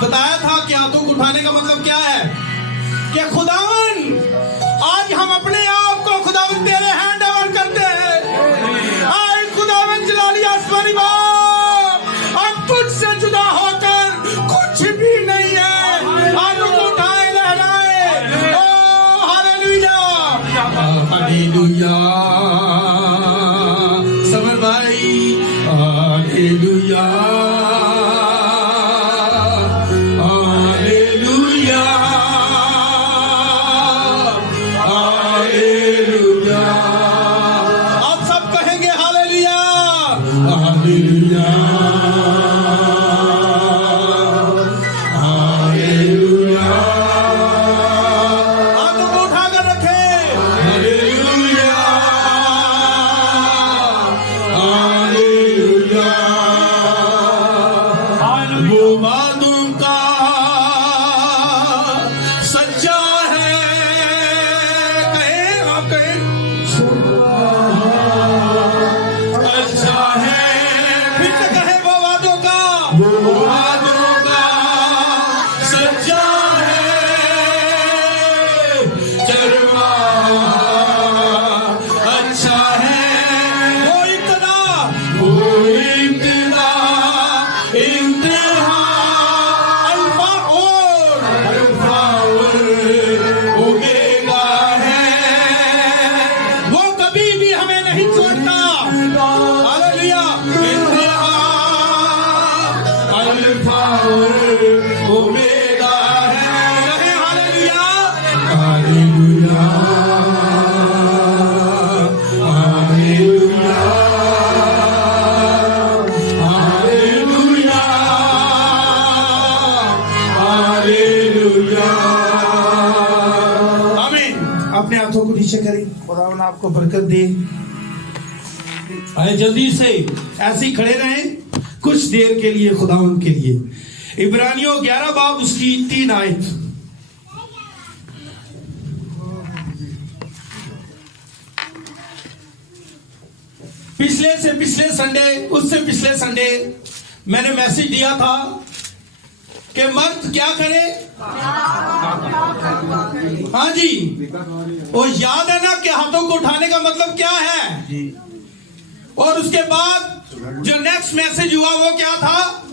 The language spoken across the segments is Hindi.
बताया था कि हाथों को उठाने का मतलब क्या है कि खुदावन आज हम अपने आप को खुदावन तेरे हैंड ओवर करते हैं। आए खुदावन जलाली आसमानी बाप, अब तुझसे जुदा होकर कुछ भी नहीं है। हाथों को उठाए लहराए, ओ हालेलुया हालेलुया। समर भाई हालेलुया खुदावन आपको बरकत दे। आए जल्दी से ऐसे ही खड़े रहें कुछ देर के लिए खुदावन के लिए। इब्रानियों 11 बाब उसकी 3 आयत। पिछले संडे उससे पिछले संडे मैंने मैसेज दिया था कि मर्द क्या करे। हाँ जी, वो याद है ना कि हाथों को उठाने का मतलब क्या है। और उसके बाद जो नेक्स्ट मैसेज हुआ वो क्या था,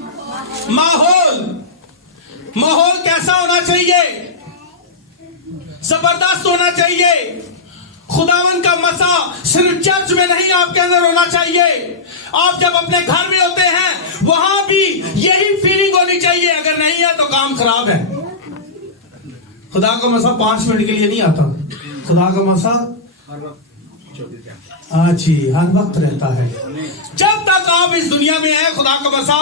माहौल कैसा होना चाहिए, जबरदस्त होना चाहिए। खुदावन का मसा सिर्फ चर्च में नहीं आपके अंदर होना चाहिए। आप जब अपने घर में होते हैं वहां भी यही फीलिंग होनी चाहिए। अगर नहीं है तो काम खराब है। खुदा का मसा 5 मिनट के लिए नहीं आता। खुदा का मसा जी हर वक्त रहता है। जब तक आप इस दुनिया में हैं खुदा का मसा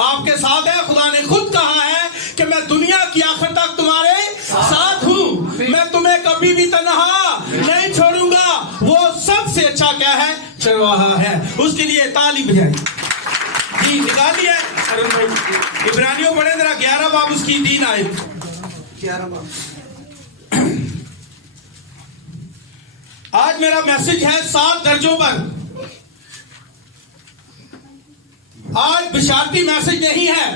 आपके साथ है। खुदा ने खुद कहा है कि मैं दुनिया की आखिर तक तुम्हारे साथ हूं, मैं तुम्हें कभी भी तन्हा नहीं छोड़ूंगा। वो सबसे अच्छा क्या है, चरवाहा है। उसके लिए ताली बजाई जी। निकाल लिया अरुण भाई। इब्रानियों पढ़े जरा 11 बाब उसकी 3 आयत। 11 बाब। आज मेरा मैसेज है 7 दर्जों पर। आज बिशारती मैसेज नहीं है,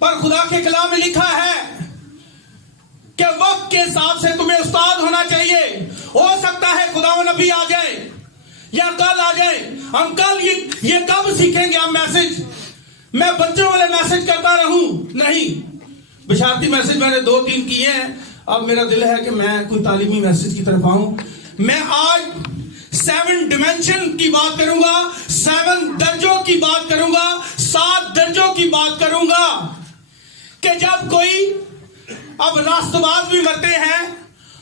पर खुदा के कलाम में लिखा है कि वक्त के हिसाब से तुम्हें उस्ताद होना चाहिए। हो सकता है खुदावन अभी आ जाए या कल आ जाए। हम कल ये कब सीखेंगे हम मैसेज। मैं बच्चों वाले मैसेज करता रहूं, नहीं। बिशारती मैसेज मैंने 2-3 किए हैं। अब मेरा दिल है कि मैं कोई तालीमी मैसेज की तरफ आऊं। मैं आज 7 डिमेंशन की बात करूंगा, 7 दर्जों की बात करूंगा, 7 दर्जों की बात करूंगा कि जब कोई, अब रास्तबाज भी मरते हैं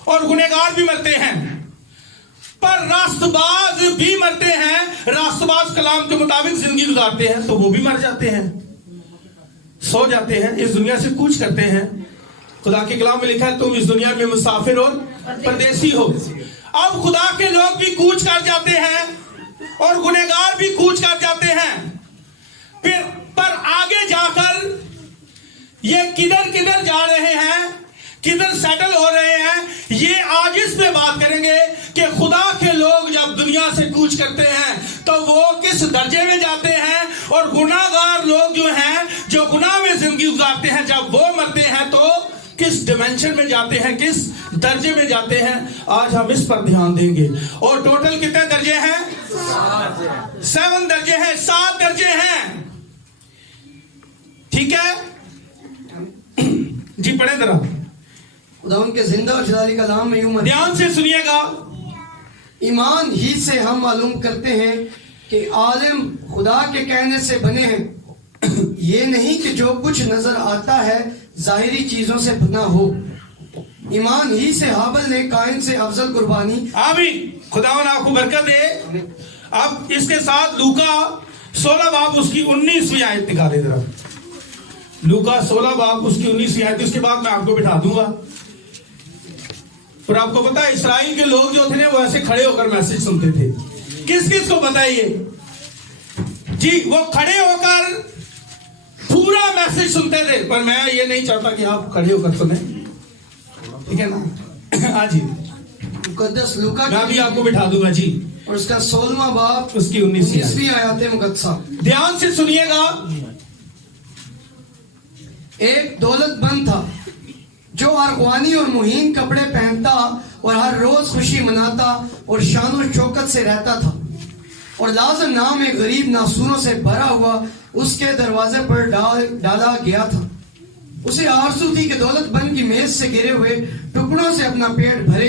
और गुनहगार भी मरते हैं, पर रास्तबाज भी मरते हैं। रास्तबाज कलाम के मुताबिक जिंदगी गुजारते हैं तो वो भी मर जाते हैं, सो जाते हैं, इस दुनिया से कूच करते हैं। खुदा के कलाम में लिखा है तुम इस दुनिया में मुसाफिर और परदेसी हो। अब खुदा के लोग भी कूच कर जाते हैं और गुनहगार भी कूच कर जाते हैं। फिर पर आगे जाकर ये किधर किधर जा रहे हैं, किधर सेटल हो रहे हैं, ये आज इस पे बात करेंगे कि खुदा के लोग जब दुनिया से कूच करते हैं तो वो किस दर्जे में जाते हैं और गुनाहगार बेकार लोग जो हैं, जो गुनाह में जिंदगी गुजारते हैं, जब वो मरते हैं तो किस डिमेंशन में जाते हैं, किस दर्जे में जाते हैं, आज हम इस पर ध्यान देंगे। और टोटल कितने दर्जे हैं? 7 दर्जे हैं, 7 दर्जे हैं। ठीक है जी, पढ़े जरा। खुदा उनके जिंदा और जलाली कलाम में यूं ध्यान से सुनिएगा। ईमान ही से हम मालूम करते हैं कि आलिम खुदा के कहने से बने हैं, ये नहीं कि जो कुछ नजर आता है जाहिरी चीजों से बना हो। ईमान ही से हाबिल ने काइन से अफजल कुर्बानी। आमीन। खुदावन आपको बरकत दे। अब इसके साथ लूका 16 बाब उसकी 19वीं आयत निकाले जरा। लूका 16 बाब उसकी 19वीं आयत, उसके बाद मैं आपको बिठा दूंगा। और आपको पता है इस्राइल के लोग जो थे ना, वो ऐसे खड़े होकर मैसेज सुनते थे। किस किस को पता है ये जी? वो खड़े होकर पूरा मैसेज सुनते थे। पर मैं ये नहीं चाहता कि आप खड़े होकर सुने, ठीक है ना? हाँ जी, मुकद्दस लूका मैं भी आपको बिठा दूंगा जी। और उसका 16वां बाब उसकी 19वीं आयत मुकद्दसा। ध्यान से सुनिएगा। एक दौलतमंद था जो अरगवानी और मुहीन कपड़े पहनता और हर रोज खुशी मनाता और शान और शौकत से रहता था। और लाजर नाम एक गरीब नासूरों से भरा हुआ उसके दरवाजे पर डाला गया था। उसे आरज़ू थी कि दौलतमंद की मेज से गिरे हुए टुकड़ों से अपना पेट भरे,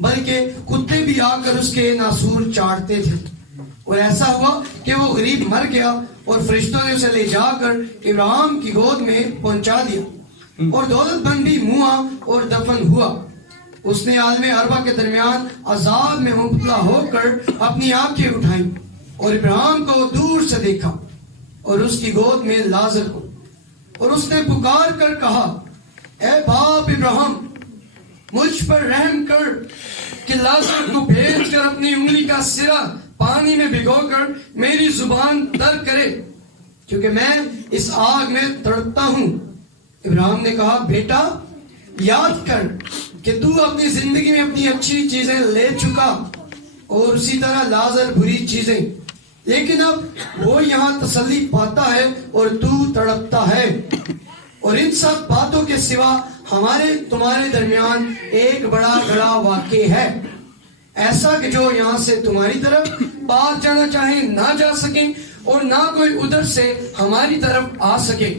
बल्कि कुत्ते भी आकर उसके नासूर चाटते थे। और ऐसा हुआ कि वो गरीब मर गया और फरिश्तों ने उसे ले जाकर इब्राहिम की गोद में पहुंचा दिया। और दौलतमंद भी मुआ और दफन हुआ। उसने आलमे अरबा के दरमियान अजाब में मुबतला होकर अपनी आंखें उठाई और इब्राहिम को दूर से देखा और उसकी गोद में लाजर को। और उसने पुकार कर कहा, ए बाप इब्राहिम, मुझ पर रहम कर कि लाजर को भेज कर अपनी उंगली का सिरा पानी में भिगोकर मेरी जुबान तर करे, क्योंकि मैं इस आग में तड़पता हूं। इब्राहिम ने कहा, बेटा याद कर कि तू अपनी जिंदगी में अपनी अच्छी चीजें ले चुका और उसी तरह लाजर बुरी चीजें, लेकिन अब वो यहाँ तसल्ली पाता है और तू तड़पता है। और इन सब बातों के सिवा हमारे तुम्हारे दरमियान एक बड़ा बड़ा वाक़या है, ऐसा कि जो यहाँ से तुम्हारी तरफ पार जाना चाहे ना जा सके और ना कोई उधर से हमारी तरफ आ सके।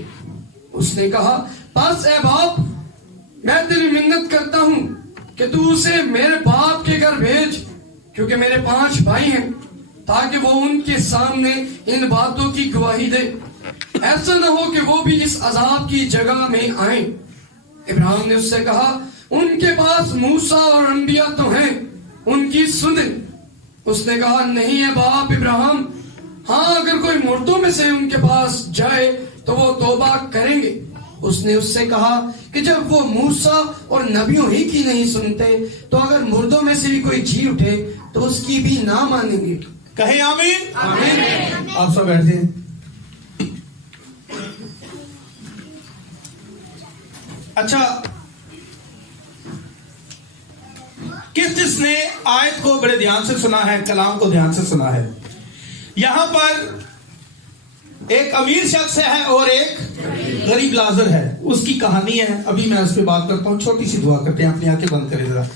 उसने कहा, बस ए बाप, मैं तेरी मिन्नत करता हूँ कि तू उसे मेरे बाप के घर भेज, क्योंकि मेरे 5 भाई हैं, ताकि वो उनके सामने इन बातों की गवाही दे। ऐसा न हो कि वो भी इस अजाब की जगह में आए। इब्राहिम ने उससे कहा, उनके पास मूसा और अंबिया तो हैं, उनकी सुन। उसने कहा, नहीं है बाप इब्राहिम, हाँ अगर कोई मुर्दों में से उनके पास जाए तो वो तौबा करेंगे। उसने उससे कहा कि जब वो मूसा और नबियों ही की नहीं सुनते, तो अगर मुर्दों में से भी कोई जी उठे तो उसकी भी ना मानेंगे। कहे आमीन। आमीन। आप सब बैठे हैं। अच्छा, किसने आयत को बड़े ध्यान से सुना है, कलाम को ध्यान से सुना है? यहां पर एक अमीर शख्स है और एक गरीब लाजर है, उसकी कहानी है। अभी मैं उस पर बात करता हूं। छोटी सी दुआ करते हैं, अपनी आंखें बंद करें जरा।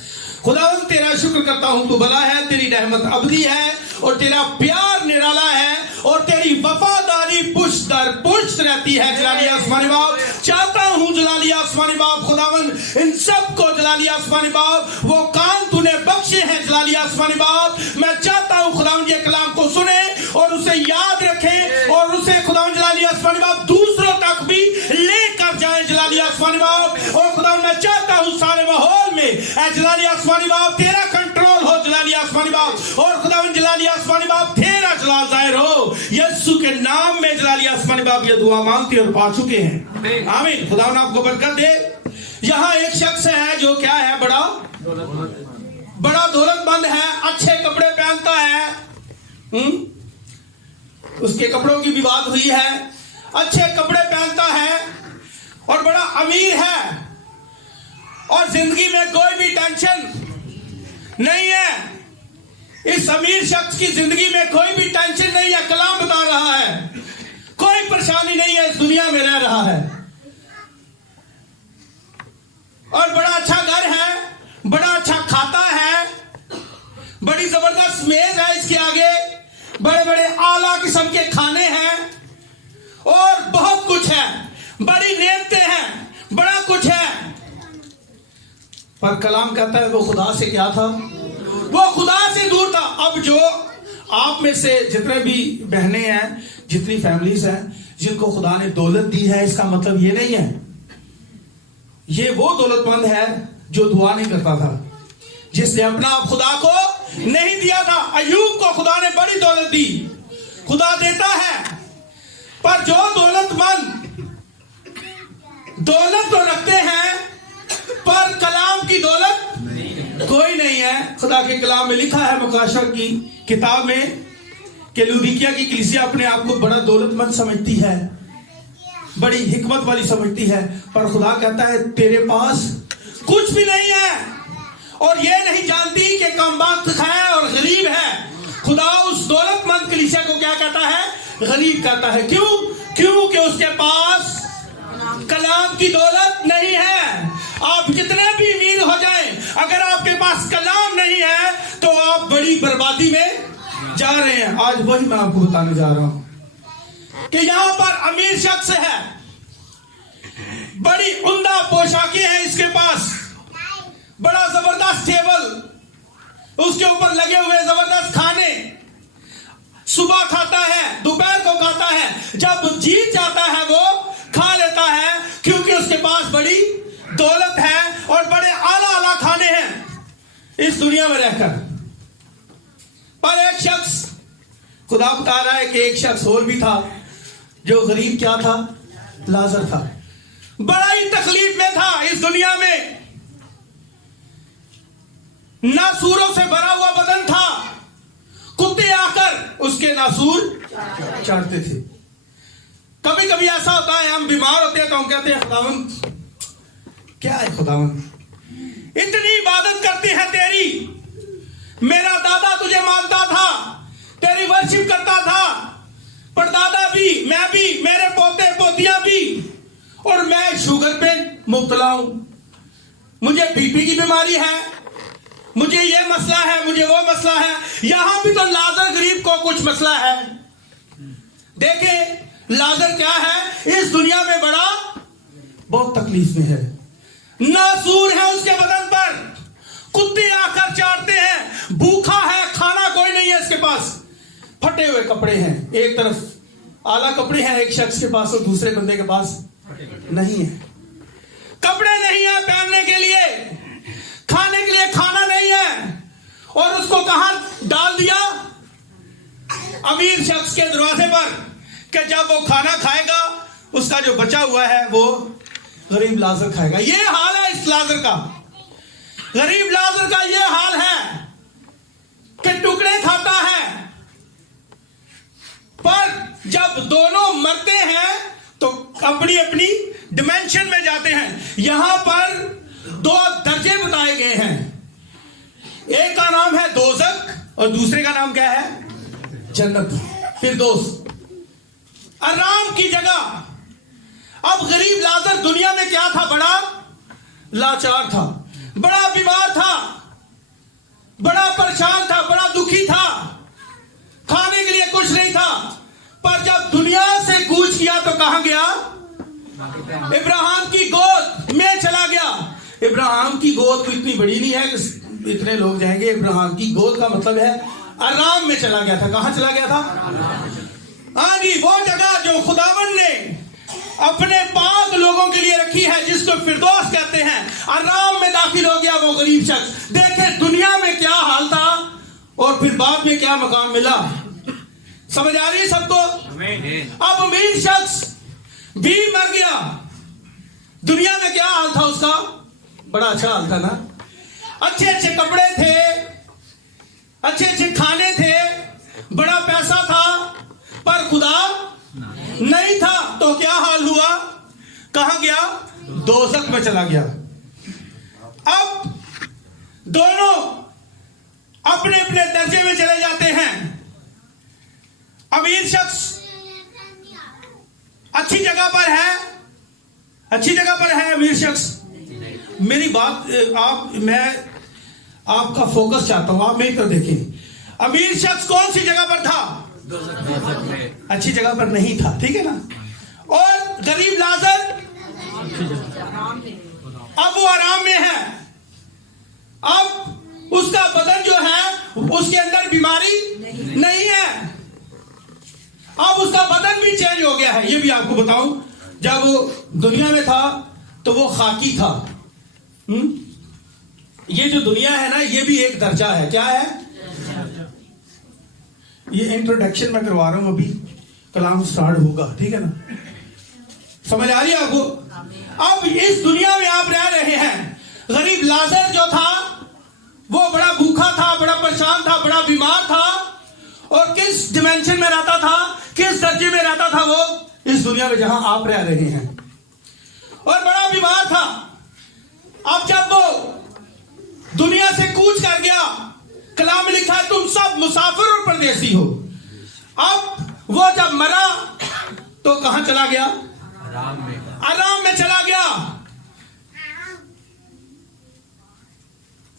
खुदावंद तेरा शुक्र करता हूं, तू भला है, तेरी रहमत अबदी है और तेरा प्यार निराला है और तेरी वफादारी पुष्ट दर पुष्ट रहती है। जलाली आसमानी बाप, चाहता हूं जलाली आसमानी बाप, खुदावंद इन सब को जलाली आसमानी बाप, वो कान तूने बख्शे हैं जलाली आसमानी बाप, मैं चाहता हूं खुदावंद ये कलाम को सुने और उसे याद रखें और उसे खुदावंद जलाली आसमानी बाप दूसरों तक भी लेकर जाए जलाली आसमानी बाप। और खुदावंद मैं चाहता हूं सारे माहौल में जलाली आसमानी बाप तेरा कंट्रोल हो जलाली आसमानी बाप, और खुदावंद जलाली आसमानी बाप तेरा जलाल जाहिर हो। यीशु के नाम में जलाली आसमानी बाप ये दुआ मांगते और पा चुके हैं। आमीन। खुदावंद आपको बरकत दे। यहाँ एक शख्स है जो क्या है, बड़ा दौलतमंद है, अच्छे कपड़े पहनता है। उसके कपड़ों की भी बात हुई है, अच्छे कपड़े पहनता है और बड़ा अमीर है और जिंदगी में कोई भी टेंशन नहीं है। इस अमीर शख्स की जिंदगी में कोई भी टेंशन नहीं है। कलाम बता रहा है कोई परेशानी नहीं है, इस दुनिया में रह रहा है और बड़ा अच्छा घर है, बड़ा अच्छा खाता है, बड़ी जबरदस्त मेज है इसके आगे, बड़े बड़े आला किस्म के खाने हैं और बहुत कुछ है, बड़ी नेमतें हैं, बड़ा कुछ है। पर कलाम कहता है वो खुदा से क्या था? वो खुदा से दूर था। अब जो आप में से जितने भी बहनें हैं, जितनी फैमिलीज हैं जिनको खुदा ने दौलत दी है, इसका मतलब ये नहीं है ये वो दौलतमंद है जो दुआ नहीं करता था, जिसने अपना आप खुदा को नहीं दिया था। अय्यूब को खुदा ने बड़ी दौलत दी, खुदा देता है, पर जो दौलतमंद दौलत तो रखते हैं पर कलाम की दौलत कोई नहीं है। खुदा के कलाम में लिखा है मुकाशर की किताब में कि लुदीकिया की कलीसिया अपने आप को बड़ा दौलतमंद समझती है, बड़ी हिकमत वाली समझती है, पर खुदा कहता है तेरे पास कुछ भी नहीं है और ये नहीं जानती कि कमबख्त है और गरीब है। खुदा उस दौलतमंद कलीसिया को क्या कहता है? गरीब कहता है। क्यों? क्योंकि उसके पास कलाम की दौलत नहीं है। आप जितने भी अमीर हो जाएं, अगर आपके पास कलाम नहीं है तो आप बड़ी बर्बादी में जा रहे हैं। आज वही मैं आपको बताने जा रहा हूं कि यहां पर अमीर शख्स है, बड़ी उम्दा पोशाकें हैं इसके पास, बड़ा जबरदस्त टेबल, उसके ऊपर लगे हुए जबरदस्त खाने, सुबह खाता है, दोपहर को खाता है, जब जीत जाता है वो खा लेता है, क्योंकि उसके पास बड़ी दौलत है और बड़े आला आला खाने हैं इस दुनिया में रहकर। पर एक शख्स, खुदा बता रहा है कि एक शख्स और भी था जो गरीब क्या था? लाजर था। बड़ा ही तकलीफ में था इस दुनिया में, नासूरों से भरा हुआ बदन था, कुत्ते आकर उसके नासूर चाटते थे। कभी कभी ऐसा होता है हम बीमार होते हैं तो हम कहते हैं खुदावंद क्या है, खुदावंद इतनी इबादत करते हैं तेरी, मेरा दादा तुझे मानता था, तेरी वर्शिप करता था, परदादा भी, मैं भी, मेरे पोते पोतियां भी, और मैं शुगर पे मुब्तला हूं, मुझे बीपी की बीमारी है, मुझे ये मसला है, मुझे वो मसला है। यहां भी तो लाजर गरीब को कुछ मसला है। देखें लाजर क्या है इस दुनिया में, बड़ा बहुत तकलीफ में है, नासूर है उसके बदन पर, कुत्ते आकर चाटते हैं, भूखा है, खाना कोई नहीं है इसके पास, फटे हुए कपड़े हैं, एक तरफ आला कपड़े हैं एक शख्स के पास और दूसरे बंदे के पास नहीं है, कपड़े नहीं है पहनने के लिए, खाने के लिए खाना नहीं है, और उसको कहां डाल दिया? अमीर शख्स के दरवाजे पर, कि जब वो खाना खाएगा उसका जो बचा हुआ है वो गरीब लाजर खाएगा। ये हाल है इस लाजर का, गरीब लाजर का ये हाल है कि टुकड़े खाता है, पर जब दोनों मरते हैं तो अपनी अपनी डिमेंशन में जाते हैं। यहां पर दो दर्जे बताए गए हैं, एक का नाम है दोजक और दूसरे का नाम क्या है? जन्नत, फिरदौस, आराम की जगह। अब गरीब लाजर दुनिया में क्या था? बड़ा लाचार था, बड़ा बीमार था, बड़ा परेशान था, बड़ा दुखी था, खाने के लिए कुछ नहीं था। पर जब दुनिया से कूच किया तो कहां गया? इब्राहिम की गोद में चला गया। इब्राहिम की गोद तो इतनी बड़ी नहीं है कि इतने लोग जाएंगे। इब्राहिम की गोद का मतलब है आराम में चला गया था। कहां चला गया था? हाँ जी, वो जगह जो खुदावन ने अपने पाक लोगों के लिए रखी है, जिसको फिरदौस कहते हैं। आराम में दाखिल हो गया वो गरीब शख्स। देखे दुनिया में क्या हाल था और फिर बाद में क्या मकाम मिला। समझ आ रही है सबको? अब अमीर शख्स भी मर गया। दुनिया में क्या हाल था उसका? बड़ा अच्छा हाल था ना, अच्छे अच्छे कपड़े थे, अच्छे अच्छे खाने थे, बड़ा पैसा था, पर खुदा नहीं था। तो क्या हाल हुआ? कहां गया? दोजख में चला गया। अब दोनों अपने अपने दर्जे में चले जाते हैं। अमीर शख्स अच्छी जगह पर है, अच्छी जगह पर है अमीर शख्स। मेरी बात मैं आपका फोकस चाहता हूं, आप मेरी तरफ देखिए। अमीर शख्स कौन सी जगह पर था? अच्छी जगह पर नहीं था, ठीक है ना। और गरीब लाजर अब वो आराम में है। अब उसका बदन जो है उसके अंदर बीमारी नहीं है, अब उसका बदन भी चेंज हो गया है। ये भी आपको बताऊं, जब वो दुनिया में था तो वो खाकी था। ये जो दुनिया है ना, ये भी एक दर्जा है। क्या है? ये इंट्रोडक्शन मैं करवा रहा हूं, अभी कलाम स्टार्ट होगा, ठीक है ना। समझ आ रही है आपको? अब इस दुनिया में आप रह रहे हैं। गरीब लाजर जो था वो बड़ा भूखा था, बड़ा परेशान था, बड़ा बीमार था। और किस डिमेंशन में रहता था, किस दर्जे में रहता था वो? इस दुनिया में जहां आप रह रहे हैं, और बड़ा बीमार था। अब जब वो दुनिया से कूच कर गया, कलाम में लिखा है तुम सब मुसाफिर और परदेसी हो। अब वो जब मरा तो कहां चला गया? आराम में चला गया,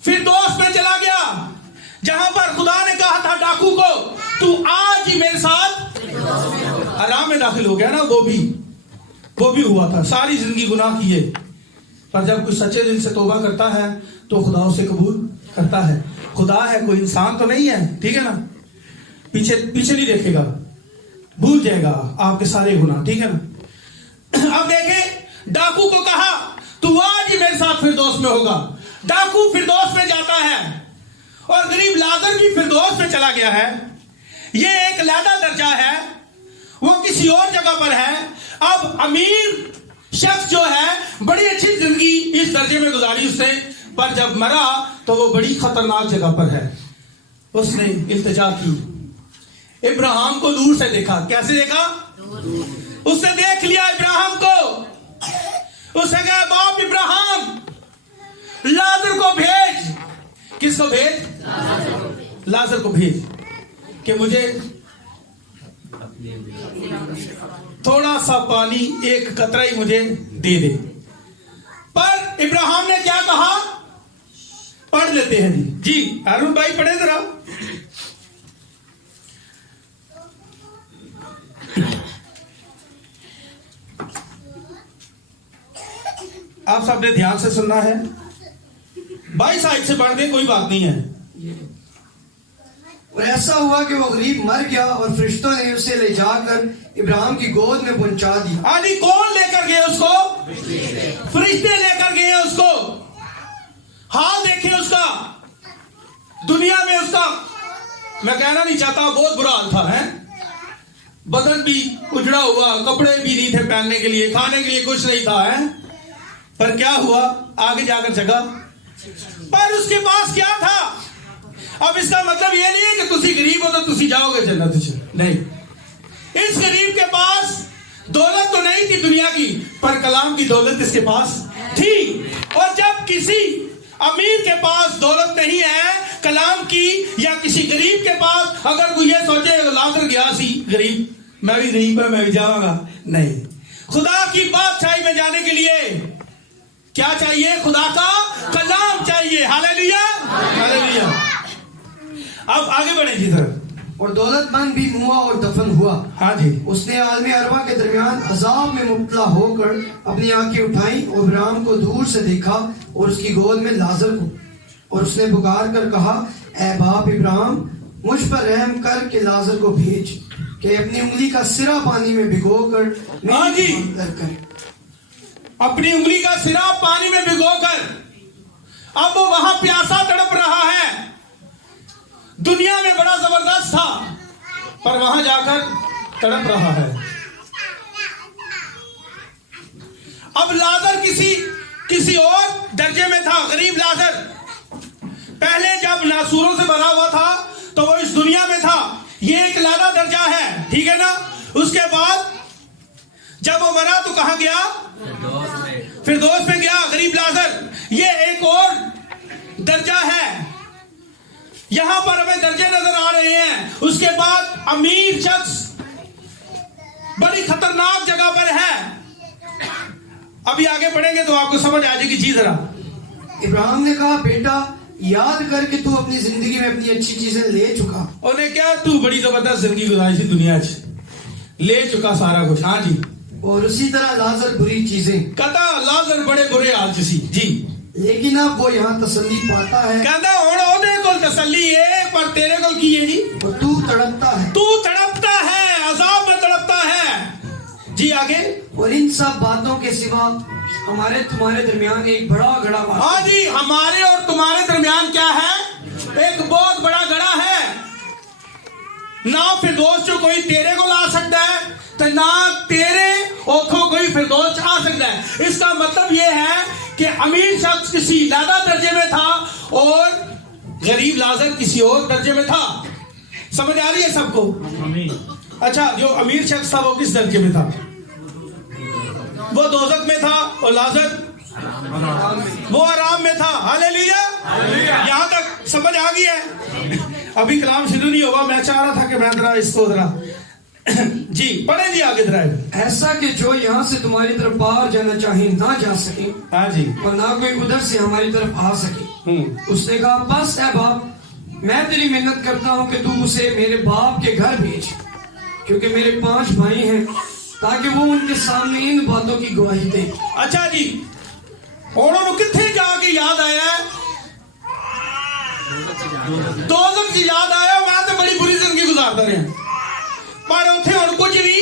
फिर दोस्त में चला गया, जहां पर खुदा ने कहा था डाकू को तू आज ही मेरे साथ आराम में दाखिल हो गया ना। वो भी हुआ था। सारी जिंदगी गुनाह किए, पर जब कोई सच्चे दिल से तौबा करता है तो खुदा उसे कबूल करता है। खुदा है, कोई इंसान तो नहीं है, ठीक है ना। पीछे नहीं देखेगा, भूल जाएगा आपके सारे गुनाह, ठीक है ना। अब देखें, डाकू को कहा तू आज ही मेरे साथ फिरदौस में होगा। डाकू फिरदौस में जाता है, और गरीब लाजर भी फिरदौस में चला गया है। ये एक लादा दर्जा है, वो किसी और जगह पर है। अब अमीर शख्स जो है बड़ी अच्छी जिंदगी इस दर्जे में गुजारी उसने, पर जब मरा तो वो बड़ी खतरनाक जगह पर है। उसने इल्तिजा की, इब्राहिम को दूर से देखा। कैसे देखा? उसने देख लिया इब्राहिम को। उसने कहा बाप इब्राहिम, लाजर को भेज। किसको भेज? लाजर को भेज कि मुझे थोड़ा सा पानी, एक कतरा ही मुझे दे दे। पर इब्राहिम ने क्या कहा? पढ़ लेते हैं जी अरुण भाई, पढ़े जरा। आप सबने ध्यान से सुनना है, बाई साइड से पढ़ दे, कोई बात नहीं है। और ऐसा हुआ कि वो गरीब मर गया और फरिश्तों ने उसे ले जाकर इब्राहिम की गोद में पहुंचा दिया। आदि कौन लेकर गए उसको? फरिश्ते लेकर गए उसको। हाल देखे उसका, दुनिया में उसका, मैं कहना नहीं चाहता, बहुत बुरा हाल था, है। बदन भी उजड़ा हुआ, कपड़े भी नहीं थे पहनने के लिए, खाने के लिए कुछ नहीं था, है। पर क्या हुआ? आगे जाकर जगह, पर उसके पास क्या था? अब इसका मतलब ये नहीं है कि तुसी गरीब हो तो तुसी जाओगे जन्नत नहीं। इस गरीब के पास दौलत तो नहीं थी दुनिया की, पर कलाम की दौलत इसके पास थी। और जब किसी अमीर के पास दौलत नहीं है कलाम की, या किसी गरीब के पास, अगर कोई ये सोचे लाजर गया सी गरीब, मैं भी नहीं, पर मैं भी जाऊंगा नहीं। खुदा की बादशाही में जाने के लिए क्या चाहिए? खुदा का कलाम चाहिए। Hallelujah, hallelujah. अब आगे बढ़े जी तरफ। और दौलतमंद भी मुआ और दफन हुआ। हाँ जी। उसने आलमी अरबा के दरमियान अजाब में मुब्तला होकर अपनी आंखें उठाई और इब्राहिम को दूर से देखा और उसकी गोद में लाजर को, और उसने पुकार कर कहा ए बाप इब्राहिम, मुझ पर रहम कर के लाजर को भेज कि अपनी उंगली का सिरा पानी में भिगोकर मेरी मदद करे। अपनी उंगली का सिरा पानी में भिगोकर, अब वो वहां प्यासा तड़प रहा है। दुनिया में बड़ा जबरदस्त था, पर वहां जाकर तड़प रहा है। अब लाजर किसी और दर्जे में था। गरीब लाजर पहले जब नासूरों से भरा हुआ था तो वो इस दुनिया में था। ये एक लाला दर्जा है, ठीक है ना। उसके बाद जब वो मरा तो कहां गया? फिरदौस में गया। गरीब लाजर ये एक और दर्जा है। यहां पर हमें दर्जे नजर आ रहे हैं। उसके बाद अमीर शख्स बड़ी खतरनाक जगह पर है। अभी आगे बढ़ेंगे तो आपको समझ आ जाएगी। जी जरा। इब्राहिम ने कहा, बेटा याद कर कि तू अपनी जिंदगी में अपनी अच्छी चीजें ले चुका। उन्हें क्या, तू बड़ी जबरदस्त जिंदगी गुजारी थी दुनिया च, ले चुका सारा कुछ। हाँ जी। और उसी तरह लाजर बुरी चीजें। कहता लाजर बड़े बुरे हाल च सी। जी। लेकिन अब वो यहाँ तसल्ली पाता है। कहता हुण ओदे कोल तसल्ली है, पर तेरे कोल की है जी? और तू तड़पता है। तू तड़पता है, अजाब में तड़पता है। जी आगे। और इन सब बातों के सिवा हमारे तुम्हारे दरमियान एक बड़ा गड़ा वाक़। हाँ जी, हमारे और तुम्हारे दरमियान क्या है? एक बहुत बड़ा गड़ा है। ना फिरदौस जो कोई तेरे को ला सकता है, तो ना तेरे ओखों कोई फिरदौस आ सकता है। इसका मतलब यह है कि अमीर शख्स किसी ज्यादा दर्जे में था और गरीब लाजर किसी और दर्जे में था। समझ आ रही है सबको? अच्छा, जो अमीर शख्स था वो किस दर्जे में था? वो दोज़ख में था और लाजर वो आराम में था। हालेलुया। यहां तक समझ आ गई है? अभी कलाम शुरू नहीं होगा, मैं चाह रहा था कि मैं जरा इसको जरा जी पढ़े जी आगे जरा। ऐसा कि जो यहाँ से तुम्हारी तरफ बाहर जाना चाहे ना जा सके। हाँ जी। और ना कोई उधर से हमारी तरफ आ सके। उसने कहा, बस है बाप, मैं तेरी मिन्नत करता हूँ कि तू उसे मेरे बाप के घर भेज, क्योंकि मेरे 5 भाई हैं, ताकि वो उनके सामने इन बातों की गवाही दे। अच्छा जी, उन्होंने कितने जाके याद आया? दोज़ख की याद आया। मैं तो बड़ी बुरी जिंदगी गुजारता रहा, पर उथे और कुछ भी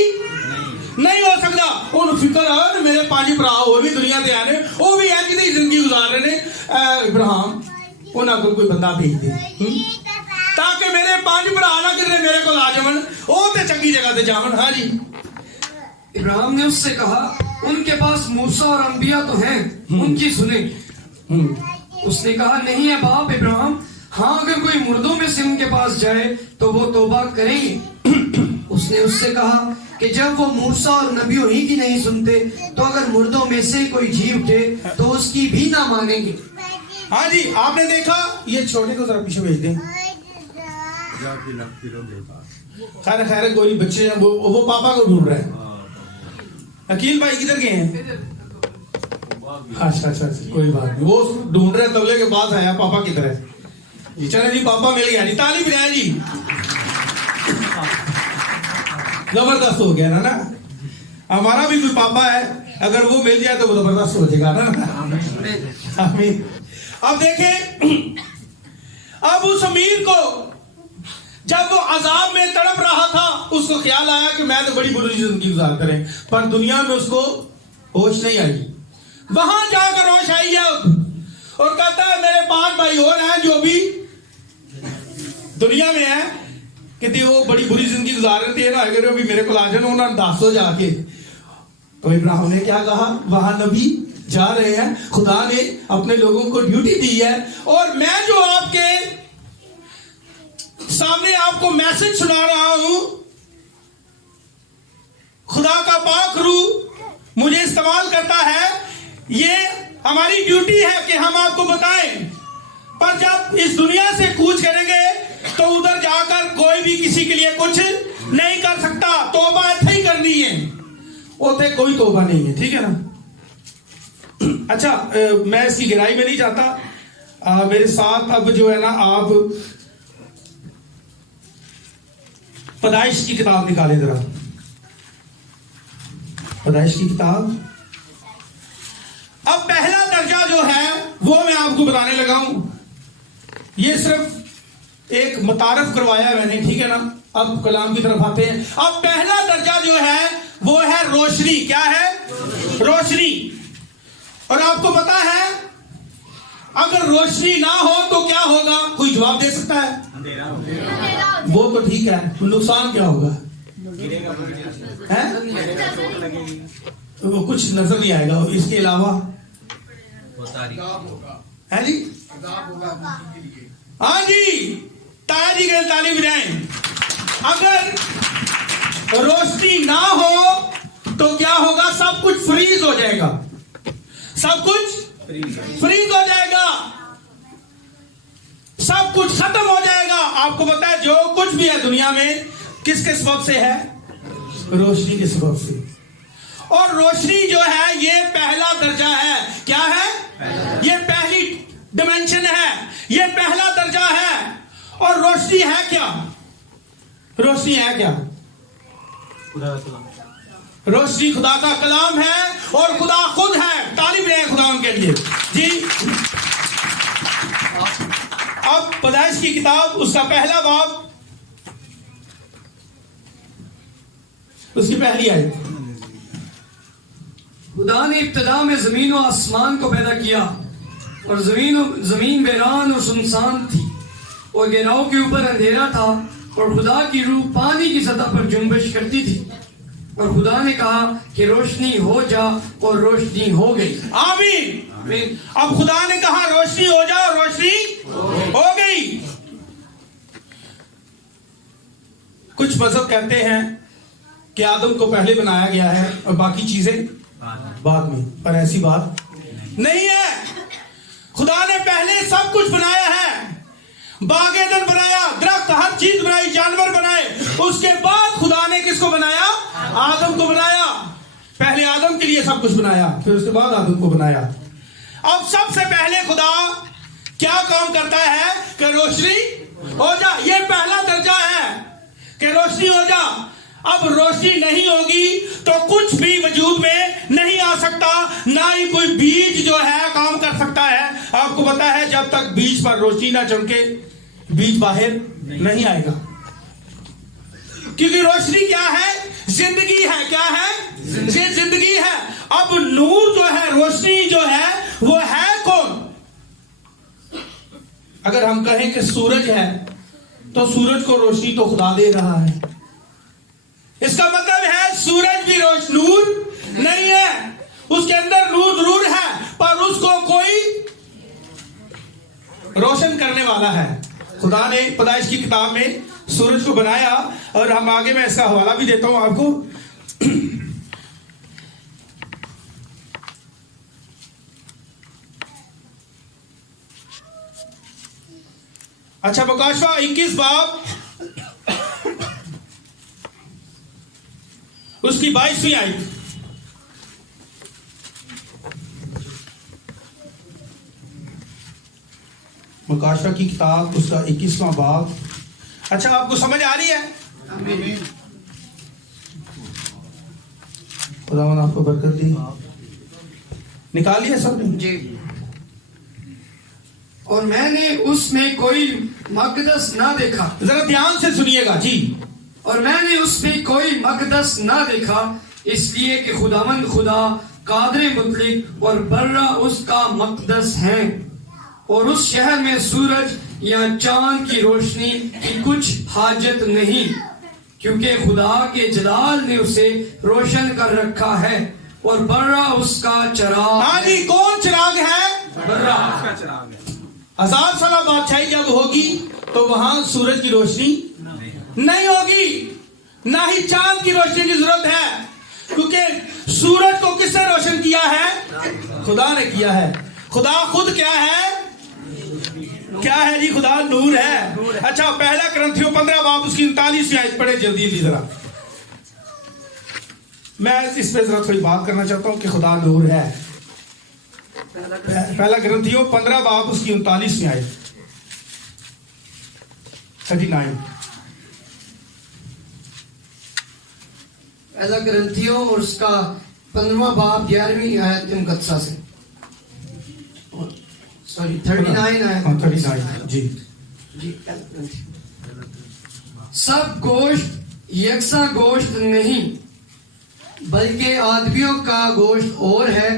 नहीं हो सकता। उन फिक्र है मेरे 5 भरा और भी दुनिया से आने, वो भी इंज दी जिंदगी गुजार रहे ने। इब्राहिम उन्होंने को कोई बंदा भेज दे ताकि मेरे 5 भरा ना किधरे मेरे को आ जावन, वो तो चंगी जगह से जावन। हाँ जी। इब्राहिम ने उससे कहा, उनके पास मूसा और अंबिया तो हैं, उनकी सुने। उसने कहा, नहीं है बाप इब्राहिम, हाँ अगर कोई मुर्दों में से उनके पास जाए तो वो तौबा करेंगे। उसने उससे कहा कि जब वो मूसा और नबियों ही की नहीं सुनते, तो अगर मुर्दों में से कोई जी उठे तो उसकी भी ना मानेंगे। हाँ जी, आपने देखा। ये छोटे को जरा पीछे भेज दें। खैर खैर कोई बच्चे हैं, वो पापा को ढूंढ रहे हैं। अकील भाई किधर गए हैं? अच्छा अच्छा, कोई बात नहीं, वो ढूंढ रहे तबले के पास आया, पापा किधर है जी? चले जी, पापा मिल गया जी, ताली बजाए जी। जबरदस्त हो गया ना। हमारा भी कोई पापा है, अगर वो मिल जाए तो वो जबरदस्त हो जाएगा ना। आमीन। अब देखें, अब उस अमीर को जब वो अजाब में तड़प रहा था, उसको ख्याल आया कि मैं तो बड़ी बुरी जिंदगी गुजार करें, पर दुनिया में उसको होश नहीं आई। वहां जाकर होश आई है और कहता है, मेरे 5 भाई और हैं जो भी दुनिया में है, कि वो बड़ी बुरी जिंदगी गुजार रहे थे ना, अगर अभी मेरे को आ जाए उन्होंने 10 जाके। तो इब्राहिम ने क्या कहा, वहां नबी जा रहे हैं, खुदा ने अपने लोगों को ड्यूटी दी है, और मैं जो आपके सामने आपको मैसेज सुना रहा हूं, खुदा का पाक रूह मुझे इस्तेमाल करता है। ये हमारी ड्यूटी है कि हम आपको बताएं, पर जब इस दुनिया से कूच करेंगे तो उधर जाकर कोई भी किसी के लिए कुछ नहीं कर सकता। तौबा ऐसे ही करनी है, उसे कोई तौबा नहीं है। ठीक है ना? अच्छा, मैं इसकी गहराई में नहीं जाता। मेरे साथ अब जो है ना, आप पैदाइश की किताब निकालें जरा। पैदाइश की किताब। अब पहला दर्जा जो है वो मैं आपको बताने लगा हूं। ये सिर्फ एक मुतारफ करवाया मैंने, ठीक है ना? अब कलाम की तरफ आते हैं। अब पहला दर्जा जो है वो है रोशनी। क्या है? रोशनी। और आपको पता है, अगर रोशनी ना हो तो क्या होगा? कोई जवाब दे सकता है? वो तो ठीक है, नुकसान क्या होगा? है? तो वो कुछ नजर नहीं आएगा। इसके अलावा है जी? हाँ जी, ताया जी के ताली बजाएं। अगर रोशनी ना हो तो क्या होगा? सब कुछ फ्रीज हो जाएगा। सब कुछ फ्रीज हो जाएगा, सब कुछ खत्म हो जाएगा। आपको पता है, जो कुछ भी है दुनिया में किस किस वक्त से है? रोशनी के सबब से। और रोशनी जो है ये पहला दर्जा है। क्या है? ये पहली डिमेंशन है, ये पहला दर्जा है। और रोशनी है क्या? रोशनी है क्या? रोशनी खुदा का कलाम है और खुदा खुद है। तालिब है खुदा उनके लिए जी। अब पैदाइश की किताब उसका पहला बाब उसकी पहली आयत। खुदा ने इब्तिदा में जमीन और आसमान को पैदा किया और जमीन वीरान और सुनसान थी और गहराओं के ऊपर अंधेरा था और खुदा की रूह पानी की सतह पर जुम्बिश करती थी और खुदा ने कहा कि रोशनी हो जा और रोशनी हो गई। आमीन। अब खुदा ने कहा रोशनी हो जा और रोशनी हो गई। कुछ मजहब कहते हैं कि आदम को पहले बनाया गया है और बाकी चीजें बाद में, पर ऐसी बात नहीं है। खुदा ने पहले सब कुछ बनाया है। बाग एदन बनाया, दरख्त हर चीज बनाई, जानवर बनाए। उसके बाद खुदा ने किसको बनाया? आदम को बनाया। पहले आदम के लिए सब कुछ बनाया, फिर उसके बाद आदम को बनाया। अब सबसे पहले खुदा क्या काम करता है कि रोशनी हो जा। ये पहला दर्जा है कि रोशनी हो जा। अब रोशनी नहीं होगी तो कुछ भी वजूद में नहीं आ सकता, ना ही कोई बीज जो है काम कर सकता है। आपको पता है जब तक बीज पर रोशनी ना चमके बीज बाहर नहीं आएगा, क्योंकि रोशनी क्या है? जिंदगी है। क्या है? ये जिंदगी है। अब नूर जो है, रोशनी जो है, वो है कौन? अगर हम कहें कि सूरज है तो सूरज को रोशनी तो खुदा दे रहा है। इसका मतलब है सूरज भी नूर नहीं है। उसके अंदर नूर जरूर है पर उसको कोई रोशन करने वाला है। खुदा ने पैदाइश की किताब में सूरज को बनाया और हम आगे मैं इसका हवाला भी देता हूं आपको। अच्छा, मुकाशवा 21 बाब उसकी 22वीं आयत। मुकाशवा की किताब उसका 21वां बाब। अच्छा, आपको समझ आ रही है? खुदावन आपको बरकत दी। निकाल लिया सबने जी। और मैंने उसमें कोई मकदस ना देखा। जरा ध्यान से सुनिएगा जी। और मैंने उसमें कोई मकदस ना देखा, इसलिए कि खुदावंद खुदा कादर मुतलिक और बर्रा उसका मकदस है और उस शहर में सूरज या चांद की रोशनी की कुछ हाजत नहीं, क्योंकि खुदा के जलाल ने उसे रोशन कर रखा है और बर्रा उसका चिराग। हाँ जी, कौन चिराग है? बर्रा। 1000 साल बादशाही जब होगी तो वहां सूरज की रोशनी नहीं होगी, ना ही चांद की रोशनी की जरूरत है, क्योंकि सूरज को किसने रोशन किया है? खुदा ने किया है। खुदा खुद क्या है? क्या है जी? खुदा नूर है। अच्छा, पहला करंथियों 15 बाब उसकी 39वीं आयत पढ़े जल्दी जरा। मैं इस पे जरा थोड़ी बात करना चाहता हूं कि खुदा नूर है। पहला करंथियों 15 बाब उसकी 39वीं आयत 39। पहला ग्रंथियों और उसका 15वां बाब 11वीं आयत मुकद्दसा से, सॉरी 39 आयत। 39 जी। सब गोश्त यकसा गोश्त नहीं, बल्कि आदमियों का गोश्त और है,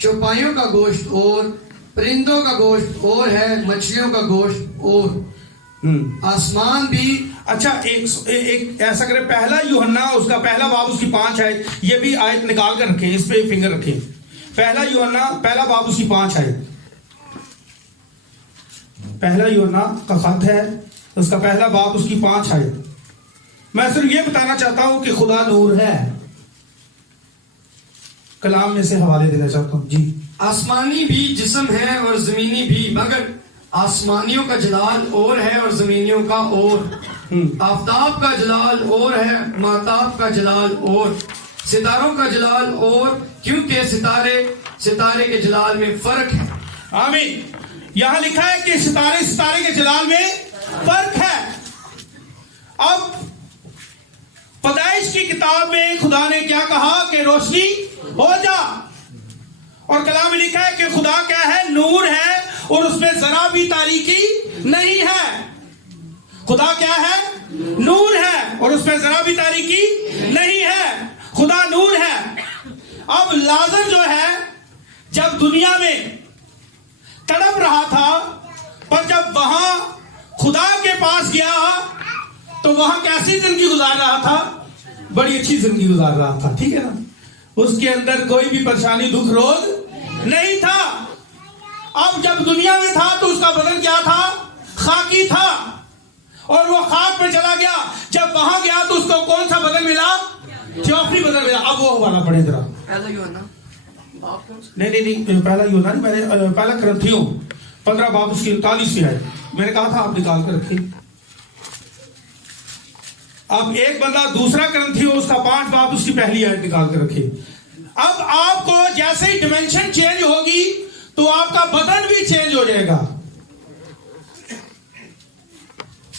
चौपाइयों का गोश्त और, परिंदों का गोश्त और है, मछलियों का गोश्त और, आसमान भी। अच्छा, एक ऐसा करें, पहला यूहन्ना उसका पहला बाब उसकी 5 आयत, ये भी आयत निकाल कर रखें, इस पे फिंगर रखें। पहला यूहन्ना पहला बाब उसकी 5 आयत। पहला यूहन्ना का खत है, उसका पहला बाब उसकी 5 आयत। मैं सिर्फ ये बताना चाहता हूं कि खुदा नूर है। कलाम में से हवाले देना चाहता हूं जी। आसमानी भी जिस्म है और जमीनी भी, मगर आसमानियों का जलाल और है और जमीनियों का और। आफताब का जलाल और है, माताब का जलाल और, सितारों का जलाल और, क्योंकि सितारे के जलाल में फर्क है। आमीन। यहां लिखा है कि सितारे के जलाल में फर्क है। अब पैदाइश की किताब में खुदा ने क्या कहा कि रोशनी हो जा, और कलाम में लिखा है कि खुदा क्या है, नूर है और उसमें जरा भी तारीकी नहीं है। खुदा क्या है, नूर है और उसमें जरा भी तारीकी नहीं है। खुदा नूर है। अब लाजर जो है जब दुनिया में तड़प रहा था, पर जब वहां खुदा के पास गया तो वहां कैसी जिंदगी गुजार रहा था, बड़ी अच्छी जिंदगी गुजार रहा था, ठीक है ना। उसके अंदर कोई भी परेशानी दुख रोग नहीं था। अब जब दुनिया में था तो उसका बदन क्या था, खाकी था, और वो खाक में चला गया। जब वहां गया तो उसको कौन सा बदन मिला, थियोफनी बदन मिला। अब वो वाला पढ़े जरा। नहीं पहला यूहन्ना नहीं, मैंने पहला करंथियों 15 बाब उसकी 39 है, मैंने कहा था आप निकाल कर रखिए। अब एक बंदा दूसरा करंथियों उसका 5 बाब उसकी पहली आयत निकाल कर रखे। अब आपको जैसे ही डिमेंशन चेंज होगी तो आपका बदन भी चेंज हो जाएगा।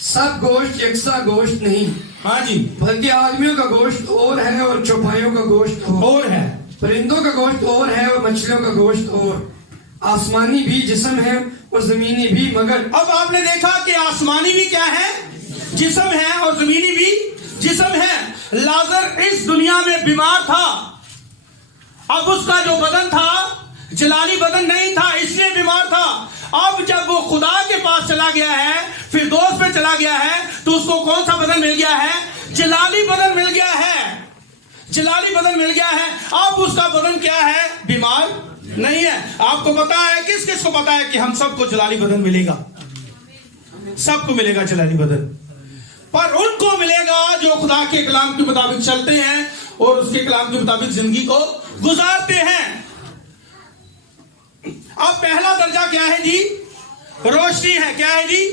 सब गोश्त यकसा गोश्त नहीं, हाँ जी, बल्कि आदमियों का गोश्त और है और चौपाइयों का गोश्त और है, परिंदों का गोश्त और है और मछलियों का गोश्त और, आसमानी भी जिस्म है और जमीनी भी मगर। अब आपने देखा कि आसमानी भी क्या है, जिस्म है, और जमीनी भी जिस्म है। लाजर इस दुनिया में बीमार था। अब उसका जो बदन था जलाली बदन नहीं था, इसलिए बीमार था। अब जब वो खुदा के पास चला गया है, फिर दोस्त पे चला गया है, तो उसको कौन सा बदन मिल गया है, जलाली बदन मिल गया है, जलाली बदन मिल गया है। अब उसका बदन क्या है, बीमार नहीं है। आपको पता है, किस किस को पता है कि हम सबको जलाली बदन मिलेगा, सबको मिलेगा जलाली बदन, पर उनको मिलेगा जो खुदा के कलाम के मुताबिक चलते हैं और उसके कलाम के मुताबिक जिंदगी को गुजारते हैं। अब पहला दर्जा क्या है जी, रोशनी है। क्या है जी,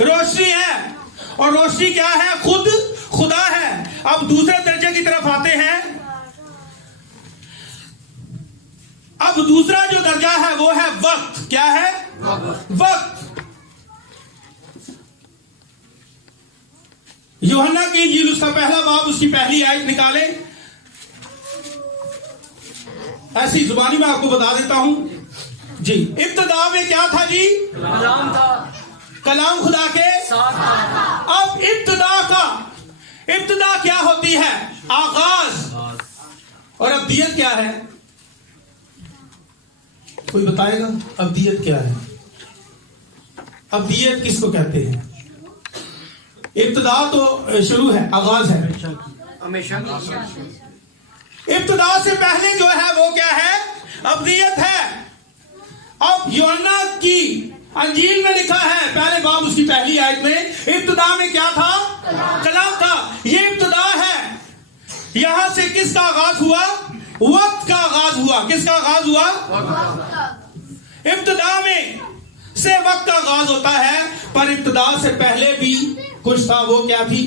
रोशनी है, और रोशनी क्या है, खुद खुदा है। अब दूसरे दर्जे की तरफ आते हैं। अब दूसरा जो दर्जा है वो है वक्त। क्या है, वक्त। यूहन्ना की इंजील उसका पहला बाब उसकी पहली आयत निकाले। ऐसी जुबानी में आपको बता देता हूं जी। इब्तिदा में क्या था जी, कलाम था, कलाम खुदा के साथ था। अब इब्तिदा क्या होती है, आगाज, और अब्दियत क्या है, कोई बताएगा अब्दियत क्या है? अब्दियत किसको कहते हैं? इब्तिदा तो शुरू है, आगाज है, हमेशा। इब्तिदा से पहले जो है वो क्या है, अब्दियत है। अब यूहन्ना की अंजील में लिखा है पहले बाब उसकी पहली आयत में, इब्तिदा में क्या था, कलाम था। ये इब्तिदा है। यहां से किसका आगाज हुआ, वक्त का आगाज हुआ। किसका आगाज हुआ, इब्तिदा में से वक्त का आगाज होता है, पर इब्तिदा से पहले भी कुछ था, वो क्या थी,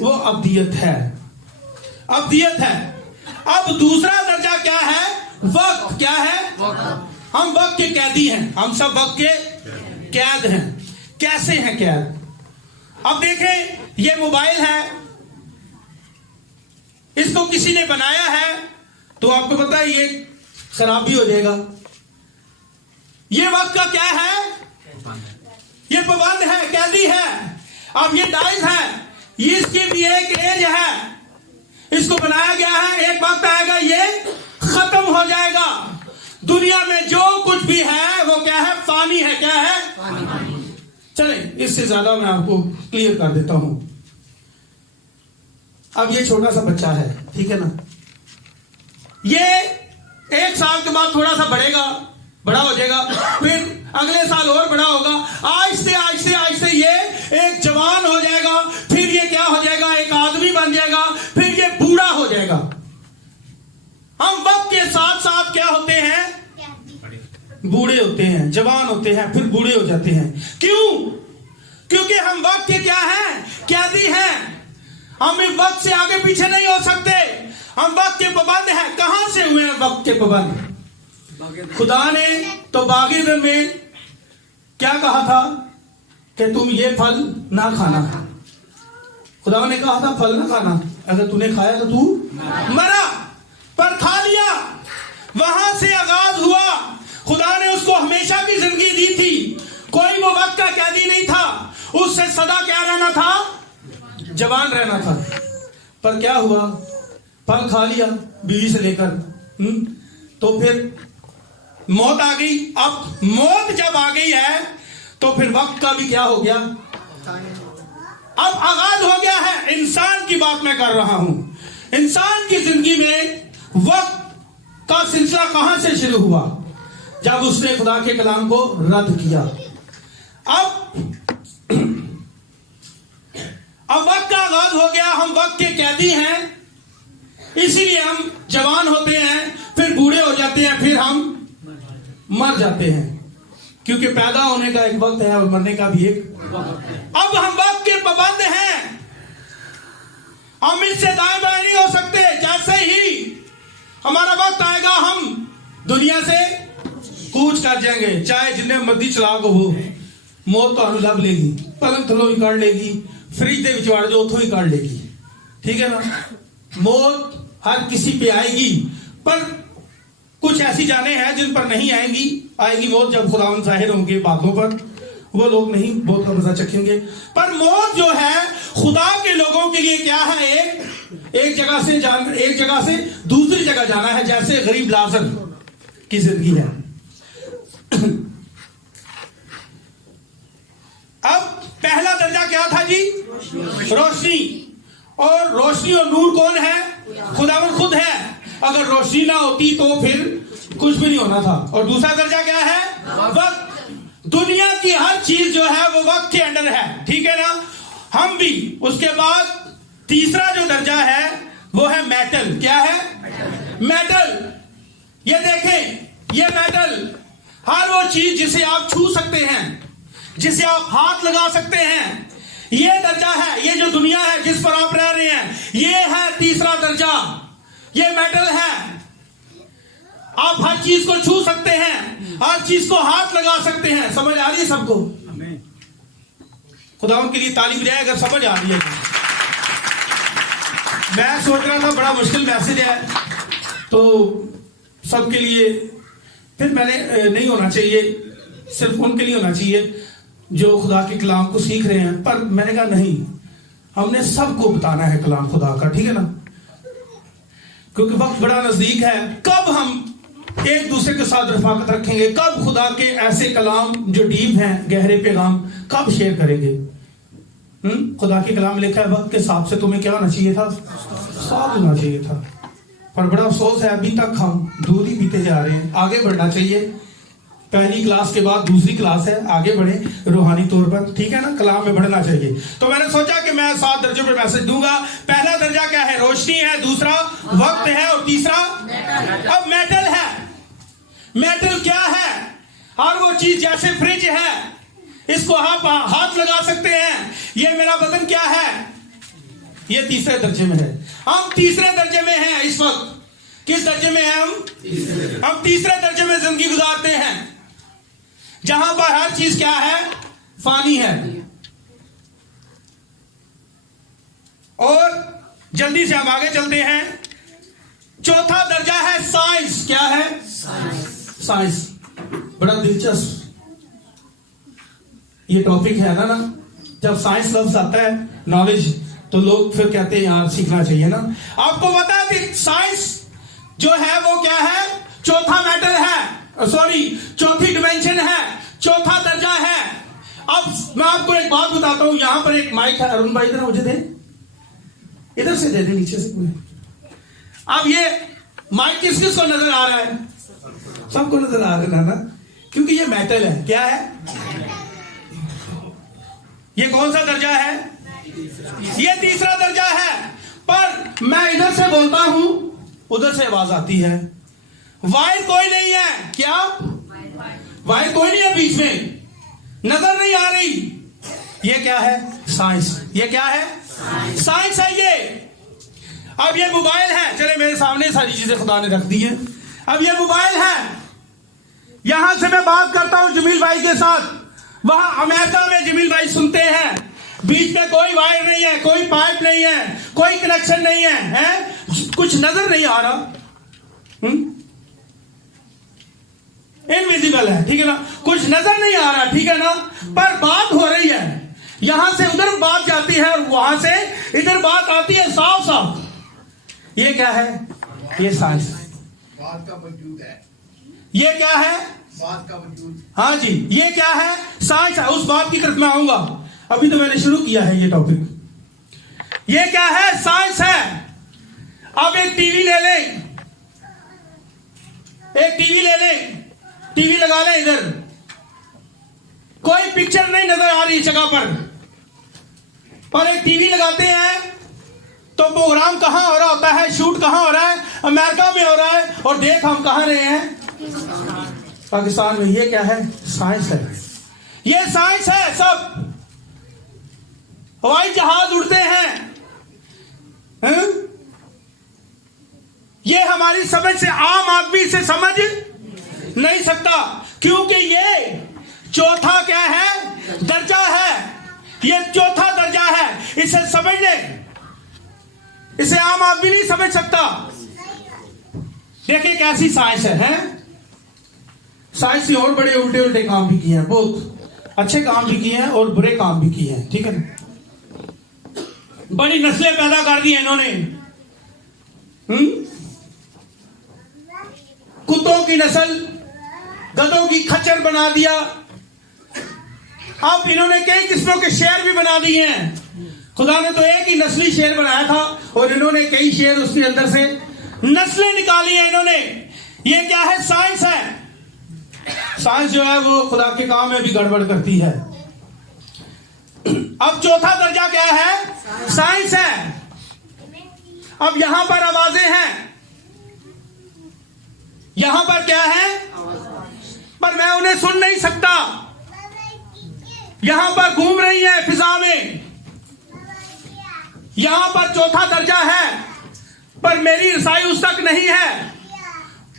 वो अब्दियत है, अब्दियत है। अब दूसरा दर्जा क्या है, वक्त। क्या है, हम वक्त के कैदी हैं, हम सब वक्त के कैद हैं। कैसे हैं कैद? अब देखें, ये मोबाइल है, इसको किसी ने बनाया है तो आपको पता है ये खराब भी हो जाएगा। ये वक्त का क्या है, ये पाबंद है, कैदी है। अब ये डाइस है, इसकी भी एक एज है, इसको बनाया गया है, एक वक्त आएगा ये खत्म हो जाएगा। दुनिया में जो कुछ भी है वो क्या है, फानी है। क्या है, चले इससे ज्यादा मैं आपको क्लियर कर देता हूं। अब ये छोटा सा बच्चा है, ठीक है ना, ये 1 साल के बाद थोड़ा सा बढ़ेगा, बड़ा हो जाएगा, फिर अगले साल और बड़ा होगा, आहिस्ते आहिस्ते आहिस्ते ये एक जवान हो जाएगा, फिर ये क्या हो जाएगा, एक आदमी बन जाएगा, फिर ये बूढ़ा हो जाएगा। हम वक्त के साथ साथ क्या होते हैं, बूढ़े होते हैं, जवान होते हैं, फिर बूढ़े हो जाते हैं। क्यों? क्योंकि हम वक्त के क्या हैं, कैदी हैं, हम इस वक्त से आगे पीछे नहीं हो सकते, हम वक्त के पाबंद हैं। कहां से हुए हैं वक्त के पाबंद? खुदा ने तो बागेदन में क्या कहा था कि तुम ये फल ना खाना। खुदा ने कहा था फल ना खाना, अगर तूने खाया तो तू मरा, पर खा लिया। वहां से आगाज हुआ। खुदा ने उसको हमेशा की जिंदगी दी थी, कोई वो वक्त का कैदी नहीं था, उससे सदा क्या रहना था? जवान रहना था। पर क्या हुआ? फल खा लिया बीवी से लेकर, तो फिर मौत आ गई। अब मौत जब आ गई है तो फिर वक्त का भी क्या हो गया? अब आगाज हो गया है। इंसान की बात मैं कर रहा हूं। इंसान की जिंदगी में वक्त का सिलसिला कहां से शुरू हुआ? जब उसने खुदा के कलाम को रद्द किया। अब वक्त का आगाज हो गया, हम वक्त के कैदी हैं, इसीलिए हम जवान होते हैं, फिर बूढ़े हो जाते हैं, फिर हम मर जाते हैं, क्योंकि पैदा होने का एक वक्त है और मरने का भी एक वक्त है। अब हम वक्त के पाबंद हैं, हम इससे दाएं बाएं नहीं हो सकते। जैसे ही हमारा वक्त आएगा हम दुनिया से कूच कर जाएंगे, चाहे जिन्हें मर्जी चलाक हो, मौत तो लभ लेगी, पलंग थलो ही काट लेगी, फ्रिज दे विच वाड़ जो उथों ही काट लेगी, ठीक है ना। मौत हर किसी पे आएगी, पर कुछ ऐसी जाने हैं जिन पर नहीं आएगी मौत। जब खुदावन जाहिर होंगे बातों पर, वो लोग नहीं बहुत का मजा चखेंगे। पर मौत जो है खुदा के लोगों के लिए क्या है? एक जगह से दूसरी जगह जाना है, जैसे गरीब लाजर की जिंदगी है। अब पहला दर्जा क्या था जी? रोशनी। और रोशनी और नूर कौन है? खुदावन खुद है। अगर रोशनी ना होती तो फिर कुछ भी नहीं होना था। और दूसरा दर्जा क्या है? वक्त। दुनिया की हर चीज जो है वो वक्त के अंडर है, ठीक है ना, हम भी। उसके बाद तीसरा जो दर्जा है वो है मेटल। क्या है? मेटल। ये देखें, ये मेटल, हर वो चीज जिसे आप छू सकते हैं, जिसे आप हाथ लगा सकते हैं, ये दर्जा है। ये जो दुनिया है जिस पर आप रह रहे हैं, ये है तीसरा दर्जा, ये मेटल है। आप हर चीज को छू सकते हैं, हर चीज को हाथ लगा सकते हैं। समझ आ रही है सबको? खुदावन के लिए तालीम दिया अगर समझ आ रही है। मैं सोच रहा था बड़ा मुश्किल मैसेज है तो सबके लिए, फिर मैंने नहीं होना चाहिए, सिर्फ उनके लिए होना चाहिए जो खुदा के कलाम को सीख रहे हैं। पर मैंने कहा नहीं, हमने सबको बताना है कलाम खुदा का, ठीक है ना, क्योंकि वक्त बड़ा नजदीक है। कब हम एक दूसरे के साथ रफाकत रखेंगे? कब खुदा के ऐसे कलाम जो डीप हैं, गहरे पैगाम कब शेयर करेंगे? खुदा के कलाम लिखा है वक्त के हिसाब से तुम्हें क्या होना चाहिए था? साथ होना चाहिए था। पर बड़ा अफसोस है अभी तक हम दूर ही बीते जा रहे हैं। आगे बढ़ना चाहिए। पहली क्लास के बाद दूसरी क्लास है, आगे बढ़े रूहानी तौर पर, ठीक है ना, कलाम में बढ़ना चाहिए। तो मैंने सोचा कि मैं 7 दर्जों पे मैसेज दूंगा। पहला दर्जा क्या है? रोशनी है, दूसरा वक्त है, और तीसरा अब मेटल है। मेटल क्या है? हर वो चीज, जैसे फ्रिज है, इसको आप हाथ लगा सकते हैं। ये मेरा बदन क्या है? ये तीसरे दर्जे में है। हम तीसरे दर्जे में हैं इस वक्त। किस दर्जे में हैं हम तीसरे दर्जे में जिंदगी गुजारते हैं, जहां पर हर चीज क्या है? फानी है। और जल्दी से हम आगे चलते हैं। चौथा दर्जा है साइंस। क्या है? साइंस। बड़ा दिलचस्प ये टॉपिक है ना। जब साइंस लफ्ज आता है, नॉलेज, तो लोग फिर कहते हैं यार सीखना चाहिए ना। आपको पता है कि साइंस जो है वो क्या है? चौथा मेटल है, सॉरी चौथी डिमेंशन है, चौथा दर्जा है। अब मैं आपको एक बात बताता हूं। यहां पर एक माइक है, अरुण भाई इधर मुझे दे, इधर से दे दे, नीचे से। अब ये माइक किस किस को नजर आ रहा है? सबको नजर आ रहा है ना, क्योंकि ये मेटल है। क्या है? ये कौन सा दर्जा है? ये तीसरा दर्जा है। पर मैं इधर से बोलता हूं, उधर से आवाज आती है। वायर कोई नहीं है। क्या? वायर कोई नहीं है बीच में, नजर नहीं आ रही, ये क्या है? साइंस। ये क्या है? साइंस है ये। अब ये मोबाइल है, चले मेरे सामने सारी चीजें खुदा ने रख दी है। अब ये मोबाइल है, यहां से मैं बात करता हूं जमील भाई के साथ, वहां अमेरिका में जमील भाई सुनते हैं, बीच में कोई वायर नहीं है, कोई पाइप नहीं है, कोई कनेक्शन नहीं है? कुछ नजर नहीं आ रहा, इनविजिबल है, ठीक है ना, कुछ नजर नहीं आ रहा, ठीक है ना, पर बात हो रही है, यहां से उधर बात जाती है और वहां से इधर बात आती है साफ साफ। ये क्या है? ये साइंस। बात का वजूद है। ये क्या है? बात का वजूद। हाँ जी, ये क्या है? साइंस है। उस बात की तरफ मैं आऊंगा, अभी तो मैंने शुरू किया है ये टॉपिक। ये क्या है? साइंस है। अब एक टीवी ले लें, एक टीवी ले लें, टीवी लगा लें, इधर कोई पिक्चर नहीं नजर आ रही जगह पर एक टीवी लगाते हैं तो प्रोग्राम कहां हो रहा होता है, शूट कहां हो रहा है? अमेरिका में हो रहा है, और देख हम कहां रहे हैं? पाकिस्तान में। ये क्या है? साइंस है। ये साइंस है। सब हवाई जहाज उड़ते हैं, ये हमारी समझ से, आम आदमी से समझ नहीं सकता, क्योंकि ये चौथा क्या है? दर्जा है। ये चौथा दर्जा है, इसे समझने, इसे आम आदमी नहीं समझ सकता। देखिए कैसी साइंस है? साइंस ने और बड़े उल्टे उल्टे काम भी किए हैं, बहुत अच्छे काम भी किए हैं और बुरे काम भी किए हैं, ठीक है ना। बड़ी नस्लें पैदा कर दी हैं इन्होंने, कुत्तों की नस्ल, गधों की खच्चर बना दिया। अब इन्होंने कई किस्मों के शेर भी बना दिए हैं। खुदा ने तो एक ही नस्ली शेर बनाया था और इन्होंने कई शेर उसके अंदर से नस्लें निकाली हैं इन्होंने। ये क्या है? साइंस है। साइंस जो है वो खुदा के काम में भी गड़बड़ करती है। अब चौथा दर्जा क्या है? साइंस है। अब यहां पर आवाजें हैं, यहां पर क्या है? पर मैं उन्हें सुन नहीं सकता। यहां पर घूम रही है फिजा में, यहां पर चौथा दर्जा है, पर मेरी रसाई उस तक नहीं है,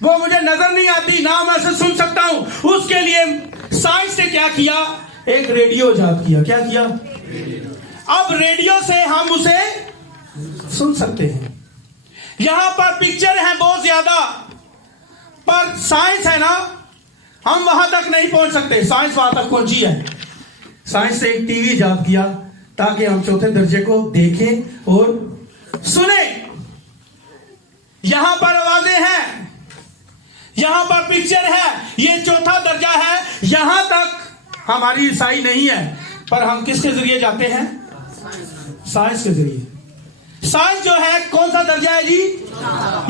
वो मुझे नजर नहीं आती, ना मैं उसे सुन सकता हूं। उसके लिए साइंस ने क्या किया? एक रेडियो इजाद किया। क्या किया? अब रेडियो से हम उसे सुन सकते हैं। यहां पर पिक्चर है बहुत ज्यादा, पर साइंस है ना, हम वहां तक नहीं पहुंच सकते। साइंस वहां तक पहुंची है। साइंस ने एक टीवी इजाद किया ताकि हम चौथे दर्जे को देखें और सुने। यहां पर आवाजें हैं, यहां पर पिक्चर है, ये चौथा दर्जा है। यहां तक हमारी ईसाई नहीं है, पर हम किसके जरिए जाते हैं? साइंस के जरिए। साइंस जो है कौन सा दर्जा है जी?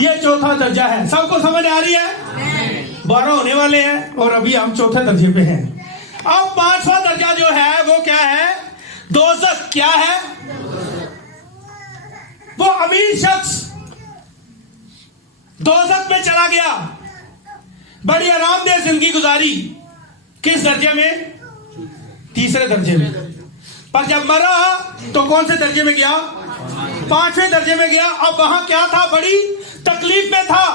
ये चौथा दर्जा है। सबको समझ आ रही है? 12 होने वाले हैं और अभी हम चौथे दर्जे पे हैं। अब पांचवा दर्जा जो है वो क्या है? दोज़ख। क्या है? वो अमीर शख्स दोज़ख में चला गया, बड़ी आरामदेह जिंदगी गुजारी। किस दर्जे में? तीसरे दर्जे में। पर जब मरा तो कौन से दर्जे में गया? 5वें दर्जे में गया। अब वहां क्या था? बड़ी तकलीफ में था,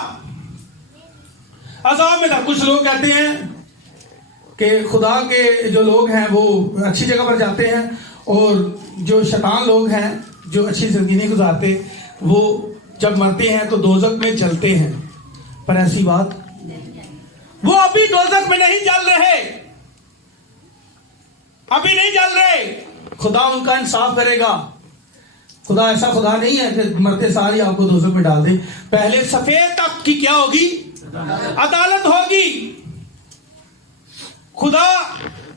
अज़ाब में था। कुछ लोग कहते हैं कि खुदा के जो लोग हैं वो अच्छी जगह पर जाते हैं और जो शैतान लोग हैं जो अच्छी जिंदगी नहीं गुजारते वो जब मरते हैं तो दोज़ख में जलते हैं। पर ऐसी बात, वो अभी दोज़ख में नहीं जल रहे, अभी नहीं जल रहे। खुदा उनका इंसाफ करेगा। खुदा ऐसा खुदा नहीं है कि मरते सार ही आपको दोज़ख में डाल दे। पहले सफेद तक की क्या होगी? अदालत होगी। खुदा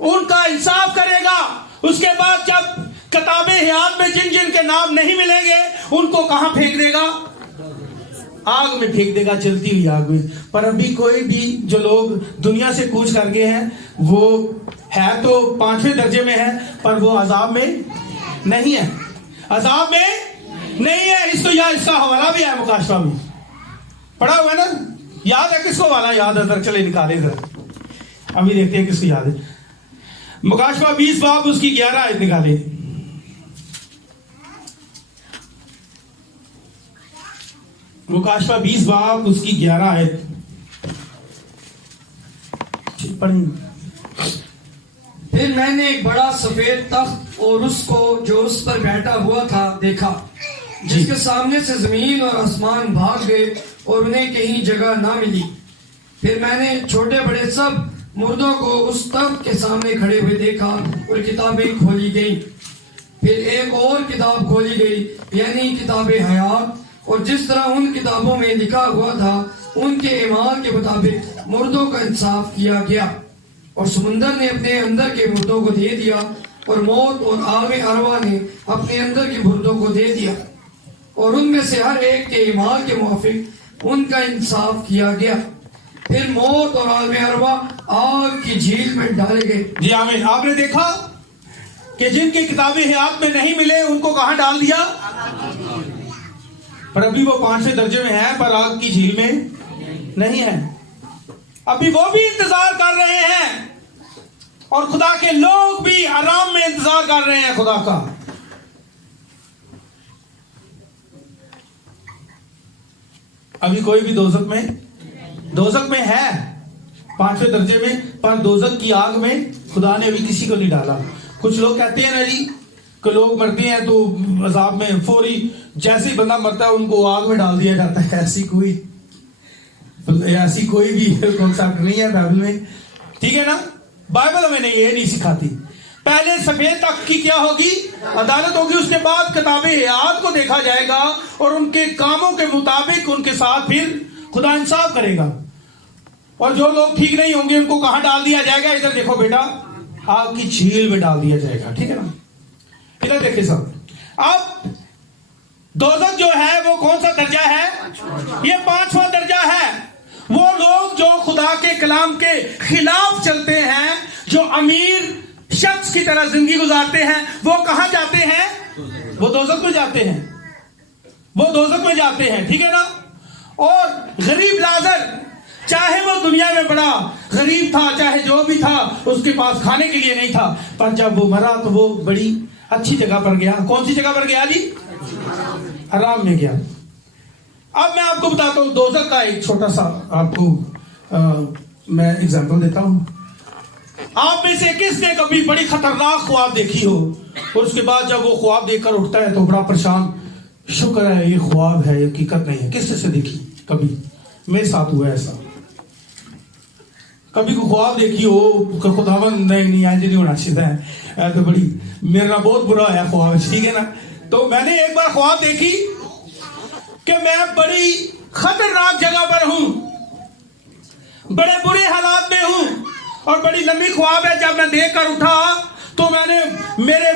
उनका इंसाफ करेगा। उसके बाद जब किताबे हयात में जिन जिन के नाम नहीं मिलेंगे उनको कहां फेंक देगा? आग में फेंक देगा, जलती हुई आग में। पर अभी कोई भी जो लोग दुनिया से कूच कर गए हैं वो है तो 5वें दर्जे में है, पर वो अजाब में नहीं है, अजाब में नहीं है। इसका हवाला भी है, मुकाशवा में पढ़ा हुआ है ना, याद है? किसको वाला याद है? चले निकाले इधर, अभी देखते हैं किसको याद है। मुकाशवा 20 बाब उसकी 11 आयत निकाले। मुकाशवा 20 बाब उसकी 11 आयत पढ़ेंगे। फिर मैंने एक बड़ा सफेद तख्त और उसको जो उस पर बैठा हुआ था देखा, जिसके सामने से जमीन और आसमान भाग गए और उन्हें कहीं जगह ना मिली। फिर मैंने छोटे बड़े सब मुर्दों को उस तख्त के सामने खड़े हुए देखा और किताबें खोली गईं। फिर एक और किताब खोली गई, यानी किताबे हयात, और जिस तरह उन किताबों में लिखा हुआ था उनके ईमान के मुताबिक मुर्दों का इंसाफ किया गया। और समुंदर ने अपने अंदर के मुर्दों को दे दिया और मौत और आग अरवा ने अपने अंदर के मुर्दों को दे दिया, और उनमें से हर एक के ईमान के मुताबिक उनका इंसाफ किया गया। फिर मौत और आग अरवा आग की झील में डाले गए। जी आमीन। आपने देखा कि जिनकी किताबें हयात में नहीं मिले उनको कहां डाल दिया? पर अभी वो 5वें दर्जे में है, पर आग की झील में नहीं है। अभी वो भी इंतजार कर रहे हैं और खुदा के लोग भी आराम में इंतजार कर रहे हैं खुदा का। अभी कोई भी दोजक में है 5वें दर्जे में, पर दोजक की आग में खुदा ने अभी किसी को नहीं डाला। कुछ लोग कहते हैं ना जी कि लोग मरते हैं तो अजाब में फौरी जैसे ही बंदा मरता है उनको आग में डाल दिया जाता है। ऐसी कोई भी कॉन्सेप्ट नहीं है बाइबल में, ठीक है ना। बाइबल हमें ये नहीं सिखाती। पहले सफेद तख्त की क्या होगी? अदालत होगी। उसके बाद किताबे हयात को देखा जाएगा और उनके कामों के मुताबिक उनके साथ फिर खुदा इंसाफ करेगा। और जो लोग ठीक नहीं होंगे उनको कहां डाल दिया जाएगा? इधर देखो बेटा, आग की झील में डाल दिया जाएगा, ठीक है ना। इधर देखिए सब। अब दोजख जो है वो कौन सा दर्जा है? ये 5वां दर्जा है। वो लोग जो खुदा के कलाम के खिलाफ चलते हैं, जो अमीर शख्स की तरह जिंदगी गुजारते हैं, वो कहां जाते हैं? वो दोजख में जाते हैं। वो दोजख में जाते हैं, ठीक है ना। और गरीब लाजर, चाहे वो दुनिया में बड़ा गरीब था, चाहे जो भी था, उसके पास खाने के लिए नहीं था, पर जब वो मरा तो वो बड़ी अच्छी जगह पर गया। कौन सी जगह पर गया जी? आराम में गया। अब मैं आपको बताता हूं दोजख का एक छोटा सा आपको मैं एग्जांपल देता हूं। आप में से किसने कभी बड़ी खतरनाक ख्वाब देखी हो और उसके बाद जब वो ख्वाब देखकर उठता है तो बड़ा परेशान, शुक्र है ये ख्वाब है, ये हकीकत नहीं है। किसने से देखी? कभी मेरे साथ हुआ ऐसा। कभी को ख्वाब देखी हो खुदावन नहीं आज नहीं होना चाहिए तो बड़ी मेरा बहुत बुरा है ख्वाब, ठीक है ना। तो मैंने एक बार ख्वाब देखी कि मैं बड़ी खतरनाक जगह पर हूं, बड़े बुरे हालात में हूं और बड़ी लंबी ख्वाब है। जब मैं देखकर उठा तो मैंने मेरे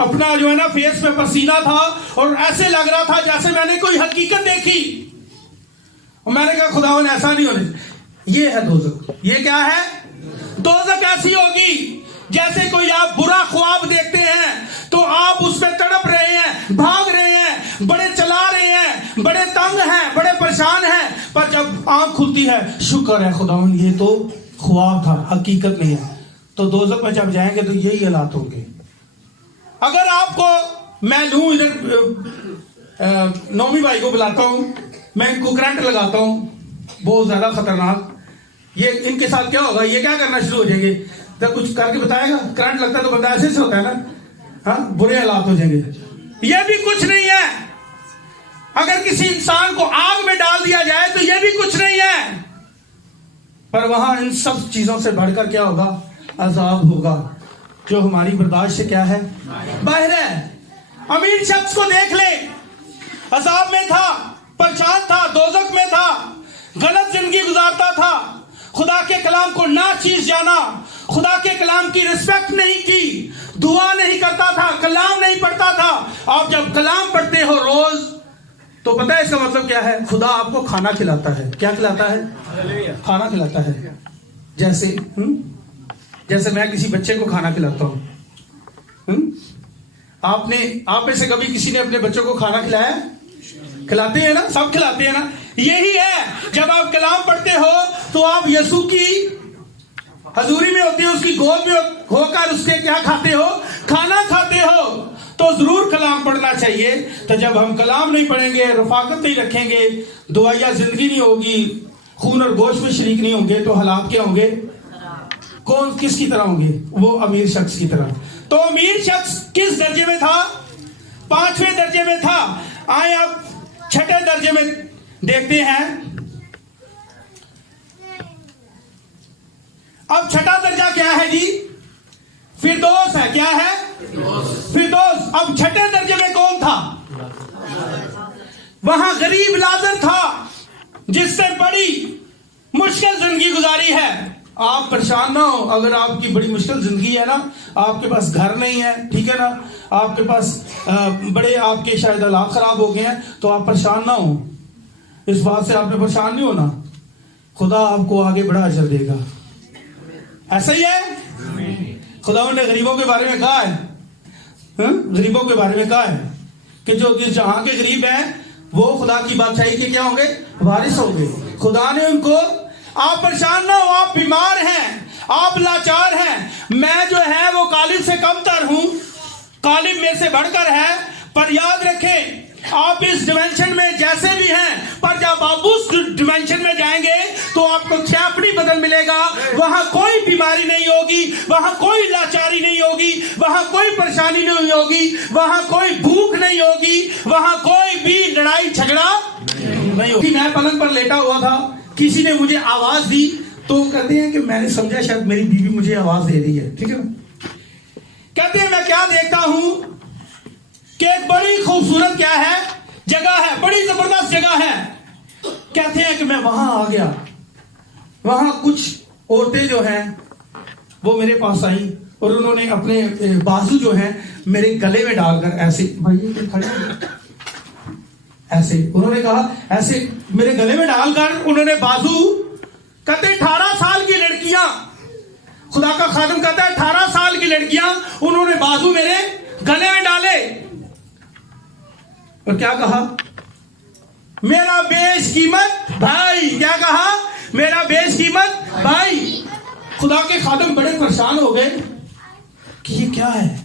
अपना जो है ना फेस में पसीना था और ऐसे लग रहा था जैसे मैंने कोई हकीकत देखी। और मैंने कहा खुदावन ऐसा नहीं होने। ये है दोजख। ये क्या है? दोजख ऐसी होगी जैसे कोई आप बुरा ख्वाब देखते हैं तो आप उस पर तड़प रहे हैं, भाग रहे हैं, बड़े चला रहे हैं, बड़े तंग हैं, बड़े परेशान हैं, पर जब आंख खुलती है शुक्र है खुदावन ये तो ख्वाब था, हकीकत नहीं है। तो दोजख में जब जाएंगे तो यही हालात होंगे। अगर आपको मैं लूं, इधर नौमी भाई को बुलाता हूं, मैं इनको करंट लगाता हूं बहुत ज्यादा खतरनाक, ये इनके साथ क्या होगा? ये क्या करना शुरू हो जाएंगे? तो कुछ करके बताएगा। करंट लगता है तो बंदा ऐसे से होता है ना, हाँ, बुरे हालात हो जाएंगे। ये भी कुछ नहीं है। अगर किसी इंसान को आग में डाल दिया जाए तो ये भी कुछ नहीं है, पर वहां इन सब चीजों से बढ़कर क्या होगा? अजाब होगा जो हमारी बर्दाश्त से क्या है? बाहर है। अमीर शख्स को देख ले, अजाब में था, परेशान था, दोजख में था, गलत जिंदगी गुजारता था, खुदा के कलाम को ना चीज जाना, खुदा के कलाम की रिस्पेक्ट नहीं की, दुआ नहीं करता था, कलाम नहीं पढ़ता था। आप जब कलाम पढ़ते हो रोज तो पता है इसका मतलब क्या है? खुदा आपको खाना खिलाता है। क्या खिलाता है? खाना खिलाता है। जैसे मैं किसी बच्चे को खाना खिलाता हूं। आप में से कभी किसी ने अपने बच्चों को खाना खिलाया? खिलाते हैं ना, सब खिलाते हैं ना। यही है, जब आप कलाम पढ़ते हो तो आप यीशु की हजूरी में होते हो, उसकी गोद में होकर उसके क्या खाते हो, खाना खाते हो, तो जरूर कलाम पढ़ना चाहिए। तो जब हम कलाम नहीं पढ़ेंगे, रफाकत नहीं रखेंगे, दुआया जिंदगी नहीं होगी, खून और गोश्त में शरीक नहीं होंगे, तो हालात क्या होंगे? कौन किसकी तरह होंगे? वो अमीर शख्स की तरह। तो अमीर शख्स किस दर्जे में था? 5वें दर्जे में था। आए अब 6ठे दर्जे में देखते हैं। अब 6ठा दर्जा क्या है जी? फिरदौस है। क्या है? फिरदौस। अब 6ठे दर्जे में कौन था? वहां गरीब लाजर था, जिससे बड़ी मुश्किल जिंदगी गुजारी है। आप परेशान ना हो, अगर आपकी बड़ी मुश्किल जिंदगी है ना, आपके पास घर नहीं है, ठीक है ना, आपके पास बड़े आपके शायद हालात खराब हो गए हैं, तो आप परेशान ना हो। इस बात से आपने परेशान नहीं होना, खुदा आपको आगे बड़ा अजर देगा। ऐसा ही है। खुदा ने गरीबों के बारे में कहा है, गरीबों के बारे में कहा है कि जो जहां के गरीब हैं वो खुदा की बादशाही के क्या होंगे? वारिस होंगे। खुदा ने उनको, आप परेशान ना हो, आप बीमार हैं, आप लाचार हैं, मैं जो है वो कालिब से कमतर हूं, कालिब में से बढ़कर है, पर याद रखें आप इस डिमेंशन में जैसे भी हैं, पर जब आप उस डिमेंशन में जाएंगे तो आपको छापड़ी बदल मिलेगा। वहां कोई बीमारी नहीं होगी, वहां कोई लाचारी नहीं होगी, वहां कोई परेशानी नहीं होगी, वहां कोई भूख नहीं होगी, वहां कोई भी लड़ाई झगड़ा नहीं होगी। मैं पलंग पर लेटा हुआ था, किसी ने मुझे आवाज दी, तो कहते हैं कि मैंने समझा शायद मेरी बीवी मुझे आवाज दे रही है, ठीक है ना। कहते हैं मैं क्या देखता हूं कि एक बड़ी खूबसूरत क्या है? जगह है, बड़ी जबरदस्त जगह है। कहते हैं कि मैं वहां आ गया, वहां कुछ औरतें जो हैं वो मेरे पास आई और उन्होंने अपने बाजू जो हैं मेरे गले में डालकर ऐसे, भाई ये खड़े ऐसे, उन्होंने कहा ऐसे मेरे गले में डालकर उन्होंने बाजू, कहते 18 साल की लड़कियां, खुदा का खादिम कहता है 18 साल की लड़कियां, उन्होंने बाजू मेरे गले में डाले और क्या कहा? मेरा बेशकीमत भाई। क्या कहा? मेरा बेशकीमत भाई। खुदा के खादिम बड़े परेशान हो गए कि ये क्या है,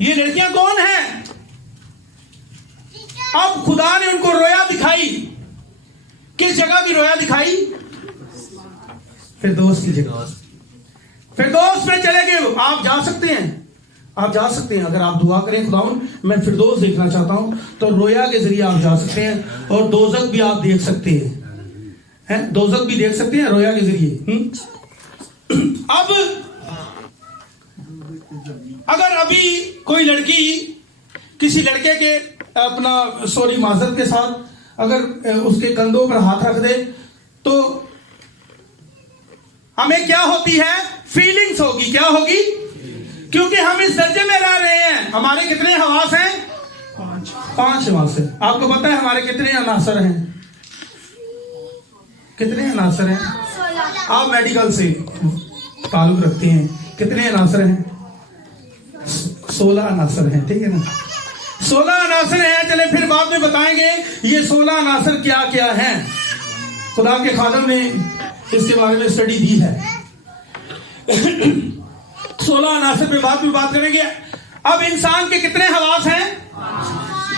ये लड़कियां कौन हैं? अब खुदा ने उनको रोया दिखाई। किस जगह की रोया दिखाई? फिरदौस की जगह। फिरदौस में चले गए। आप जा सकते हैं, आप जा सकते हैं, अगर आप दुआ करें खुदाउन मैं फिरदौस देखना चाहता हूं, तो रोया के जरिए आप जा सकते हैं, और दोजक भी आप देख सकते हैं, दोजक भी देख सकते हैं रोया के जरिए। अब अगर अभी कोई लड़की किसी लड़के के अपना सॉरी माजरत के साथ अगर उसके कंधों पर हाथ रख दे, तो हमें क्या होती है? फीलिंग्स होगी। क्या होगी? क्योंकि हम इस दर्जे में रह रहे हैं। हमारे कितने हवास हैं? 5 हवास हैं। आपको पता है हमारे कितने अनासर हैं? कितने अनासर हैं? आप मेडिकल से ताल्लुक रखते हैं, कितने अनासर हैं? 16 अनासर हैं, ठीक है ना। 16 अनासर हैं। चले फिर बाद में बताएंगे ये 16 अनासर क्या क्या हैं। खुदा के खादिम ने इसके बारे में स्टडी दी है। 16 अनासर पे बाद में बात करेंगे। अब इंसान के कितने हवास हैं?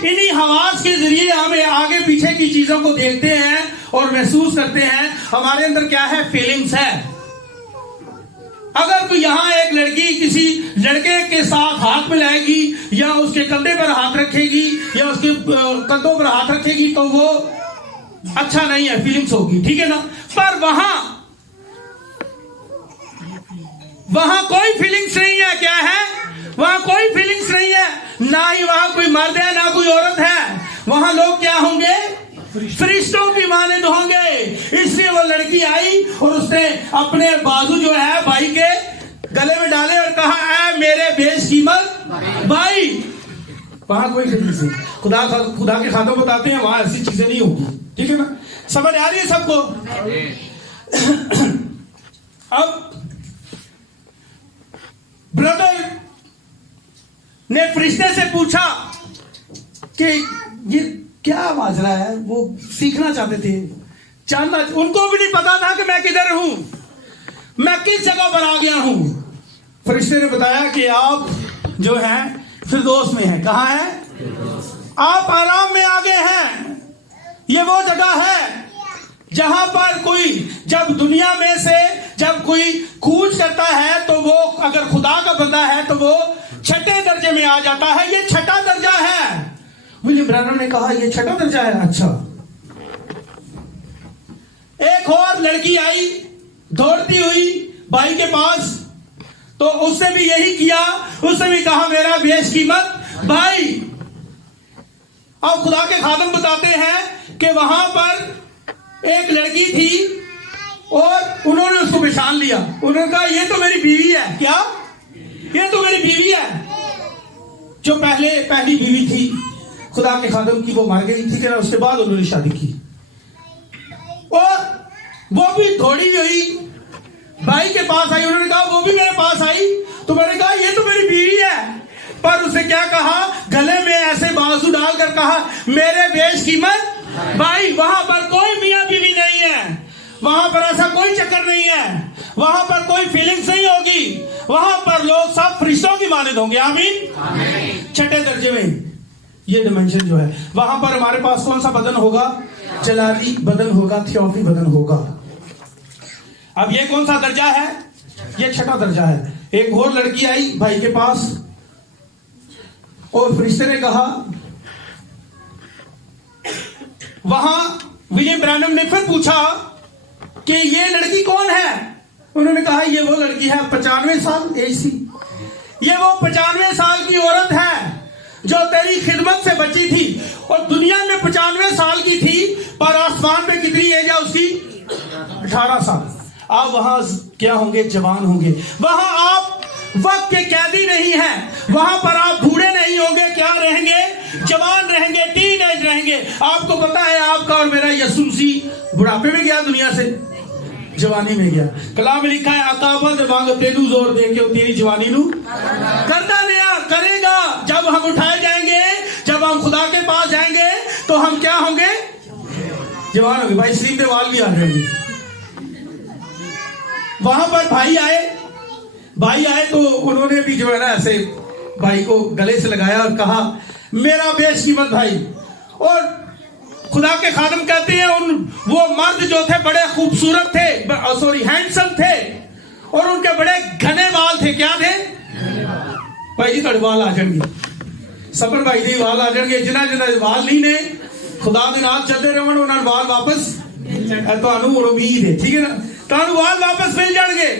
इन्हीं हवास के जरिए हमें आगे पीछे की चीजों को देखते हैं और महसूस करते हैं। हमारे अंदर क्या है? फीलिंग्स है। अगर कोई यहां एक लड़की किसी लड़के के साथ हाथ मिलाएगी या उसके कंधे पर हाथ रखेगी या उसके कंधों पर हाथ रखेगी, तो वो अच्छा नहीं है, फीलिंग्स होगी, ठीक है ना। पर वहां कोई फीलिंग्स नहीं है। क्या है? वहां कोई फीलिंग्स नहीं है, ना ही वहां कोई मर्द है ना कोई औरत है। वहां लोग क्या होंगे? फरिश्तों की मानंद होंगे। इसलिए वो लड़की आई और उसने अपने बाजू जो है भाई के गले में डाले और कहा ऐ मेरे बेशकीमत भाई। वहां कोई फीलिंग्स नहीं। खुदा के खादिम बताते हैं वहां ऐसी चीजें नहीं होगी, ठीक है ना। समझ आ रही है सबको? अब ब्रदर ने फरिश्ते से पूछा कि ये क्या माजरा है। वो सीखना चाहते थे, जानना। उनको भी नहीं पता था कि मैं किधर हूं, मैं किस जगह पर आ गया हूं। फरिश्ते ने बताया कि आप जो हैं फिरदौस में हैं। कहाँ हैं? आप आराम में आ गए हैं। ये वो जगह है जहां पर कोई जब दुनिया में से जब कोई कूच करता है तो वो अगर खुदा का बंदा है तो वो छठे दर्जे में आ जाता है। ये छठा दर्जा है। विलियम ब्रैनम ने कहा ये छठा दर्जा है। अच्छा, एक और लड़की आई दौड़ती हुई भाई के पास, तो उसने भी यही किया। उसने भी कहा मेरा बेशकीमत भाई। अब खुदा के खादम बताते हैं कि वहां पर एक लड़की थी और उन्होंने उसको पहचान लिया। उन्होंने कहा ये तो मेरी बीवी है। क्या? ये तो मेरी बीवी है। जो पहली बीवी थी खुदा के खादम की, वो मर गई थी। उसके बाद उन्होंने शादी की और वो भी थोड़ी हुई भाई के पास आई। उन्होंने कहा वो भी मेरे पास आई, तो मैंने कहा ये तो मेरी बीवी है। पर उसने क्या कहा? गले में ऐसे बाजू डालकर कहा मेरे बेशकीमत भाई। वहां पर कोई मियां बीवी नहीं है, वहां पर ऐसा कोई चक्कर नहीं है, वहां पर कोई फीलिंग्स नहीं होगी। वहां पर लोग सब फरिश्तों की मानिंद होंगे। आमीन। छठे दर्जे में ये डिमेंशन जो है, वहां पर हमारे पास कौन सा बदन होगा? जलाली बदन होगा, थियोफी बदन होगा। अब ये कौन सा दर्जा है? ये छठा दर्जा है। एक और लड़की आई भाई के पास और फरिश्ते ने कहा, वहां विलियम ब्रैनम ने फिर पूछा कि ये लड़की कौन है? उन्होंने कहा ये वो लड़की है 95 साल एज थी। ये वो 95 साल की औरत है जो तेरी खिदमत से बची थी। और दुनिया में 95 साल की थी, पर आसमान में कितनी एज है उसकी? 18 साल। आप वहां क्या होंगे? जवान होंगे। वहां आप वक्त के कैदी नहीं हैं, वहां पर आप बूढ़े नहीं होंगे। क्या रहेंगे? जवान रहेंगे, टीन एज रहेंगे। आपको पता है आपका और मेरा यसूसी बुढ़ापे में गया, दुनिया से जवानी में गया। कलाम में लिखा है अकाबत मांग तेनू जोर दे के तेरी जवानी नू करना नया करेगा। जब हम उठाए जाएंगे, जब हम खुदा के पास जाएंगे तो हम क्या होंगे? जवान होंगे। भाई सीम पे वाल भी आ जाएंगे। वहां पर भाई आए तो उन्होंने भी जो है ना ऐसे भाई को गले से लगाया और कहा मेरा बेशकीमत भाई। और खुदा के खादम कहते हैं वो मर्द जो थे बड़े खूबसूरत थे, हैंडसम थे और उनके बड़े घने बाल थे। क्या थे? भाई जी थोड़े बाल आ जाएंगे, सफर भाई जी बाल आ जाएंगे। जिन्हें बाल नहीं ने खुदा के नाल चलते रहो उन्होंने बाल वापस उम्मीद है, ठीक है ना? तुहानू बाल वापस मिल जाएंगे।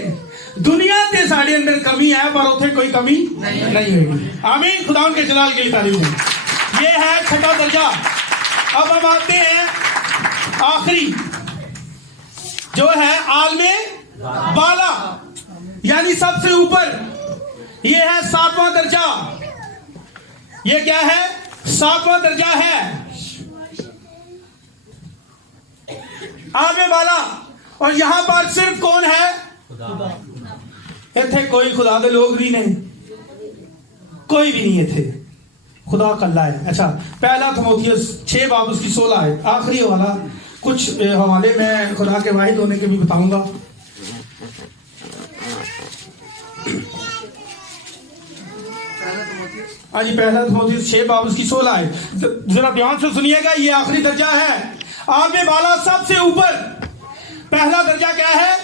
दुनिया से साढ़े अंदर कमी है पर उसे कोई कमी नहीं होगी। आमीन। खुदा के जलाल के लिए तारीफ है। ये है छठा दर्जा। अब हम आते हैं आखिरी जो है आलमे बाला, यानी सबसे ऊपर। ये है 7वां दर्जा। ये क्या है? 7वां दर्जा है आलमे बाला। और यहां पर सिर्फ कौन है? इथे कोई खुदा के लोग भी नहीं, कोई भी नहीं थे। खुदा कल्ला है। अच्छा, पहला थिमोथियुस 6 बाब उसकी 16 है। आखिरी वाला कुछ हवाले मैं खुदा के वाहिद होने के भी बताऊंगा। हाँ जी, पहला थिमोथियुस 6 बाब उसकी 16 है। जरा ध्यान से सुनिएगा, ये आखिरी दर्जा है आलमे बाला, सबसे ऊपर। पहला दर्जा क्या है?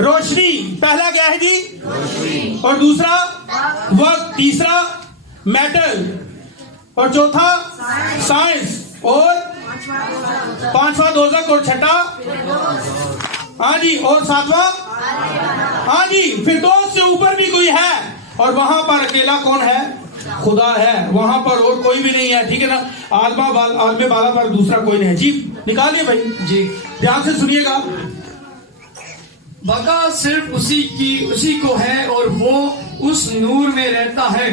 रोशनी। पहला क्या है जी? रोशनी। और दूसरा वक्त, तीसरा मेटल, और चौथा साइंस, और पांचवा दोजख, और छठा हाँ जी, और 7वां हाँ जी फिरदौस से ऊपर भी कोई है। और वहां पर अकेला कौन है? खुदा है। वहां पर और कोई भी नहीं है, ठीक है ना? आलमे बाला पर दूसरा कोई नहीं है। जी निकालिए भाई जी, ध्यान से सुनिएगा। बका सिर्फ उसी को है और वो उस नूर में रहता है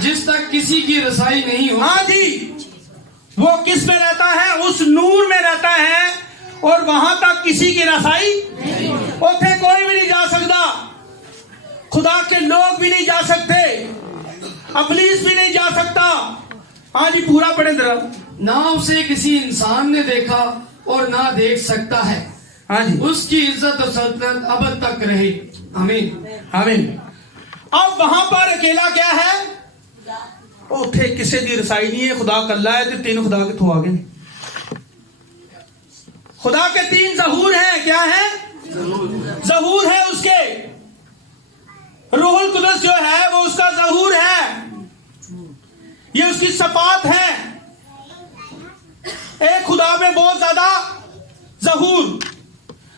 जिस तक किसी की रसाई नहीं हो। हाँ जी, वो किस में रहता है? उस नूर में रहता है और वहां तक किसी की रसाई उसे कोई भी नहीं जा सकता। खुदा के लोग भी नहीं जा सकते, अबलीस भी नहीं जा सकता। हाँ जी, पूरा पढ़े जरा। ना उसे किसी इंसान ने देखा और ना देख सकता है। हाँ जी, उसकी इज्जत और सल्तनत अब तक रहे। आमीन। आमीन। अब वहां पर अकेला क्या है? उथे किसी की रसाई नहीं है, खुदा कल्ला है, तो तीन खुदा कितों आ गए? खुदा के तीन ज़हूर हैं। क्या है? ज़हूर है उसके। रूहुल कुदस जो है वो उसका ज़हूर है, ये उसकी सफात है। एक खुदा में बहुत ज्यादा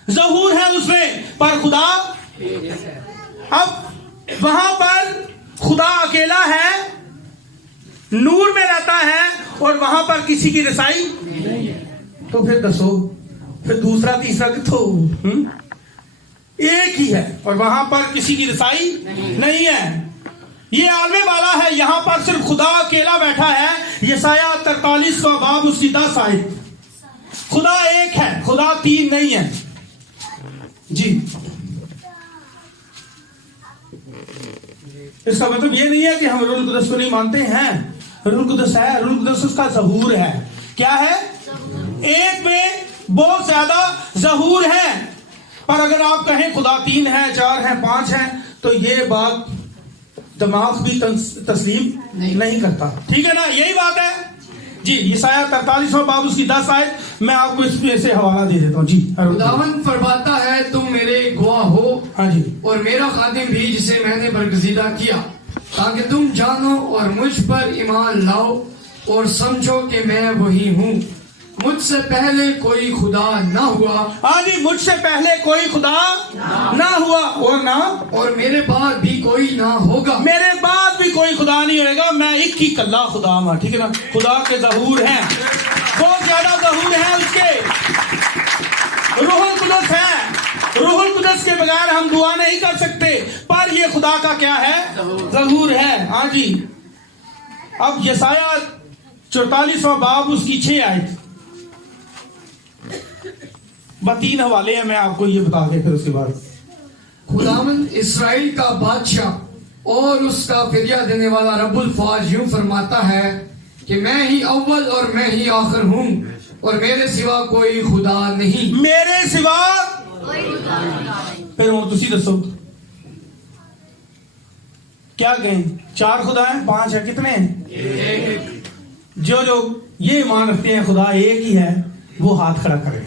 ज़हूर है उसमें, पर खुदा, अब वहां पर खुदा अकेला है, नूर में रहता है, और वहां पर किसी की रसाई। तो फिर दसो, फिर दूसरा तीसरा कितों? एक ही है, और वहां पर किसी की रसाई नहीं है। ये आलमे वाला है, यहां पर सिर्फ खुदा अकेला बैठा है। यसाया 43वां बाब उसकी 10 आयत। खुदा एक है, खुदा तीन नहीं है जी। इसका मतलब ये नहीं है कि हम रूहुल कुदस को नहीं मानते हैं। रूहुल कुदस है, रूहुल कुदस उसका ज़हूर है। क्या है? एक में बहुत ज्यादा ज़हूर है। पर अगर आप कहें खुदा तीन है, चार है, पांच है, तो ये बात दिमाग भी तस्लीम नहीं करता। ठीक है ना? यही बात है जी। यसाया 43वां बाब उसकी 10 आयत, मैं आपको इसमें से हवाला दे देता हूँ जी। खुदावंद फरमाता है, तुम मेरे गवाह हो, हाँ जी, और मेरा खादिम भी जिसे मैंने बरगजीदा किया, ताकि तुम जानो और मुझ पर ईमान लाओ और समझो कि मैं वही हूँ। मुझसे पहले कोई खुदा ना हुआ। हाँ जी, मुझसे पहले कोई खुदा ना हुआ, और मेरे बाद भी कोई ना होगा। मेरे बाद भी कोई खुदा नहीं होगा। मैं एक ही कल्ला खुदा हूँ। ठीक है ना? खुदा के ज़हूर हैं, बहुत ज्यादा ज़हूर है उसके। रूहुल कुदस है, रूहुल कुदस के बगैर हम दुआ नहीं कर सकते, पर ये खुदा का क्या है? ज़हूर है। हाँ जी। अब यसाया 44वां बाब उसकी 6 आयत, 3 हवाले हैं, मैं आपको ये बता के फिर उसके बाद। खुदावंद इस्राएल का बादशाह और उसका फिदिया देने वाला रब्बुल फ़ौज यूं फरमाता है कि मैं ही अव्वल और मैं ही आखिर हूँ, और मेरे सिवा कोई खुदा नहीं। मेरे सिवा फिर और तुसी दसो क्या कहें? 4 खुदा हैं, 5 है, कितने हैं? जो ये ईमान रखते हैं खुदा एक ही है, वो हाथ खड़ा करें।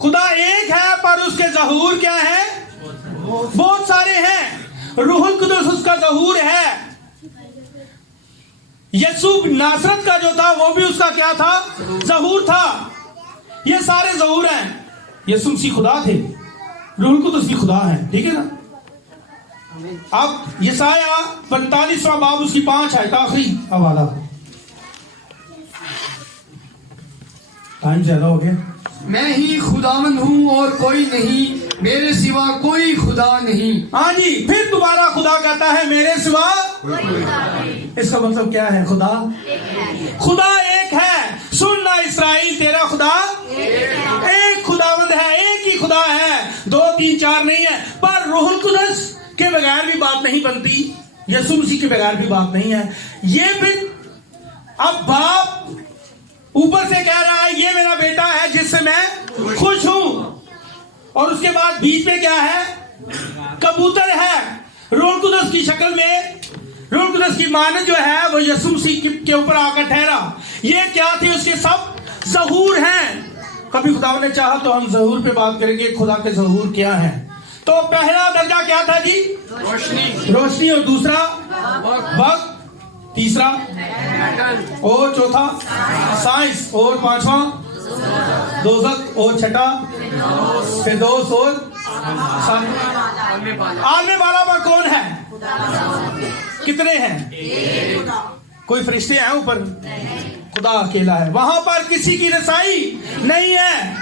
खुदा एक है, पर उसके ज़हूर क्या है? बहुत सारे हैं। रूहुल कुदस उसका ज़हूर है। यसूब नासरत का जो था वो भी उसका क्या था? ज़हूर था। ये सारे ज़हूर हैं। यसुम सी खुदा थे, रूहुल कुदस भी खुदा है। ठीक है ना? अब यसाया 45वां बाब उसकी 5 है, आखिरी हवाला। टाइम ज्यादा हो गया। मैं ही खुदावंद हूँ और कोई नहीं, मेरे सिवा कोई खुदा नहीं। हाँ जी, फिर दोबारा खुदा कहता है मेरे सिवा इसका मतलब क्या है? खुदा एक है। सुनना इस्राइल, तेरा खुदा एक खुदावंद है, एक ही खुदा है, 2 3 4 नहीं है। पर रूहुल कुदस के बगैर भी बात नहीं बनती, यीशु मसीह के बगैर भी बात नहीं है। ये फिर अब बाप ऊपर से कह रहा है ये मेरा बेटा है जिससे मैं खुश हूं, और उसके बाद बीच में क्या है? कबूतर है रूहुल कुदस की शक्ल में। रूहुल कुदस की मानद जो है वो यीशु मसीह के ऊपर आकर ठहरा। ये क्या थी? उसके सब ज़हूर हैं। कभी खुदा ने चाहा तो हम ज़हूर पे बात करेंगे, खुदा के ज़हूर क्या है। तो पहला दर्जा क्या था जी? रोशनी। और दूसरा वक्त, तीसरा और चौथा साइंस, और पांचवा दोज़ख, और छठा फिरदौस, और आने वाला पर कौन है? कितने हैं? कोई फरिश्ते हैं ऊपर? खुदा अकेला है। वहां पर किसी की रसाई नहीं है।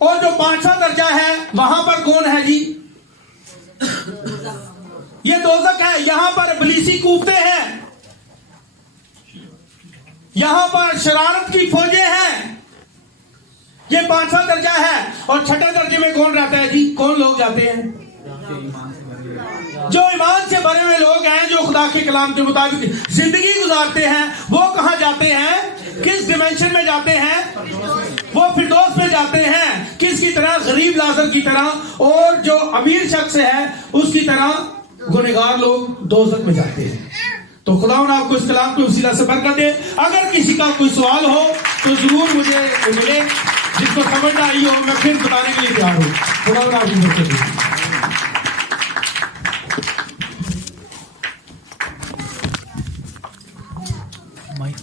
और जो 5वां दर्जा है वहां पर कौन है जी? ये दोज़ख है। यहां पर इब्लीसी कूदते हैं, यहां पर शरारत की फौजें हैं। ये 5वां दर्जा है। और छठे दर्जे में कौन रहता है जी? कौन लोग जाते हैं? जो ईमान से भरे हुए लोग हैं, जो खुदा के कलाम के मुताबिक जिंदगी गुजारते हैं। वो कहां जाते हैं? किस डिमेंशन में जाते हैं? वो फिरदौस में जाते हैं। किसकी तरह? गरीब गरीब लाजर की तरह और जो अमीर शख्स है उसकी तरह गुनहगार लोग दोज़ख में जाते हैं। तो खुदा आपको इस कलाम के वसीला से बरकत दे। अगर किसी का कोई सवाल हो तो जरूर मुझे मिले, जिसको समझ ना आई हो मैं फिर बताने के लिए तैयार हूँ। खुदा आपकी बरकत दे। माइक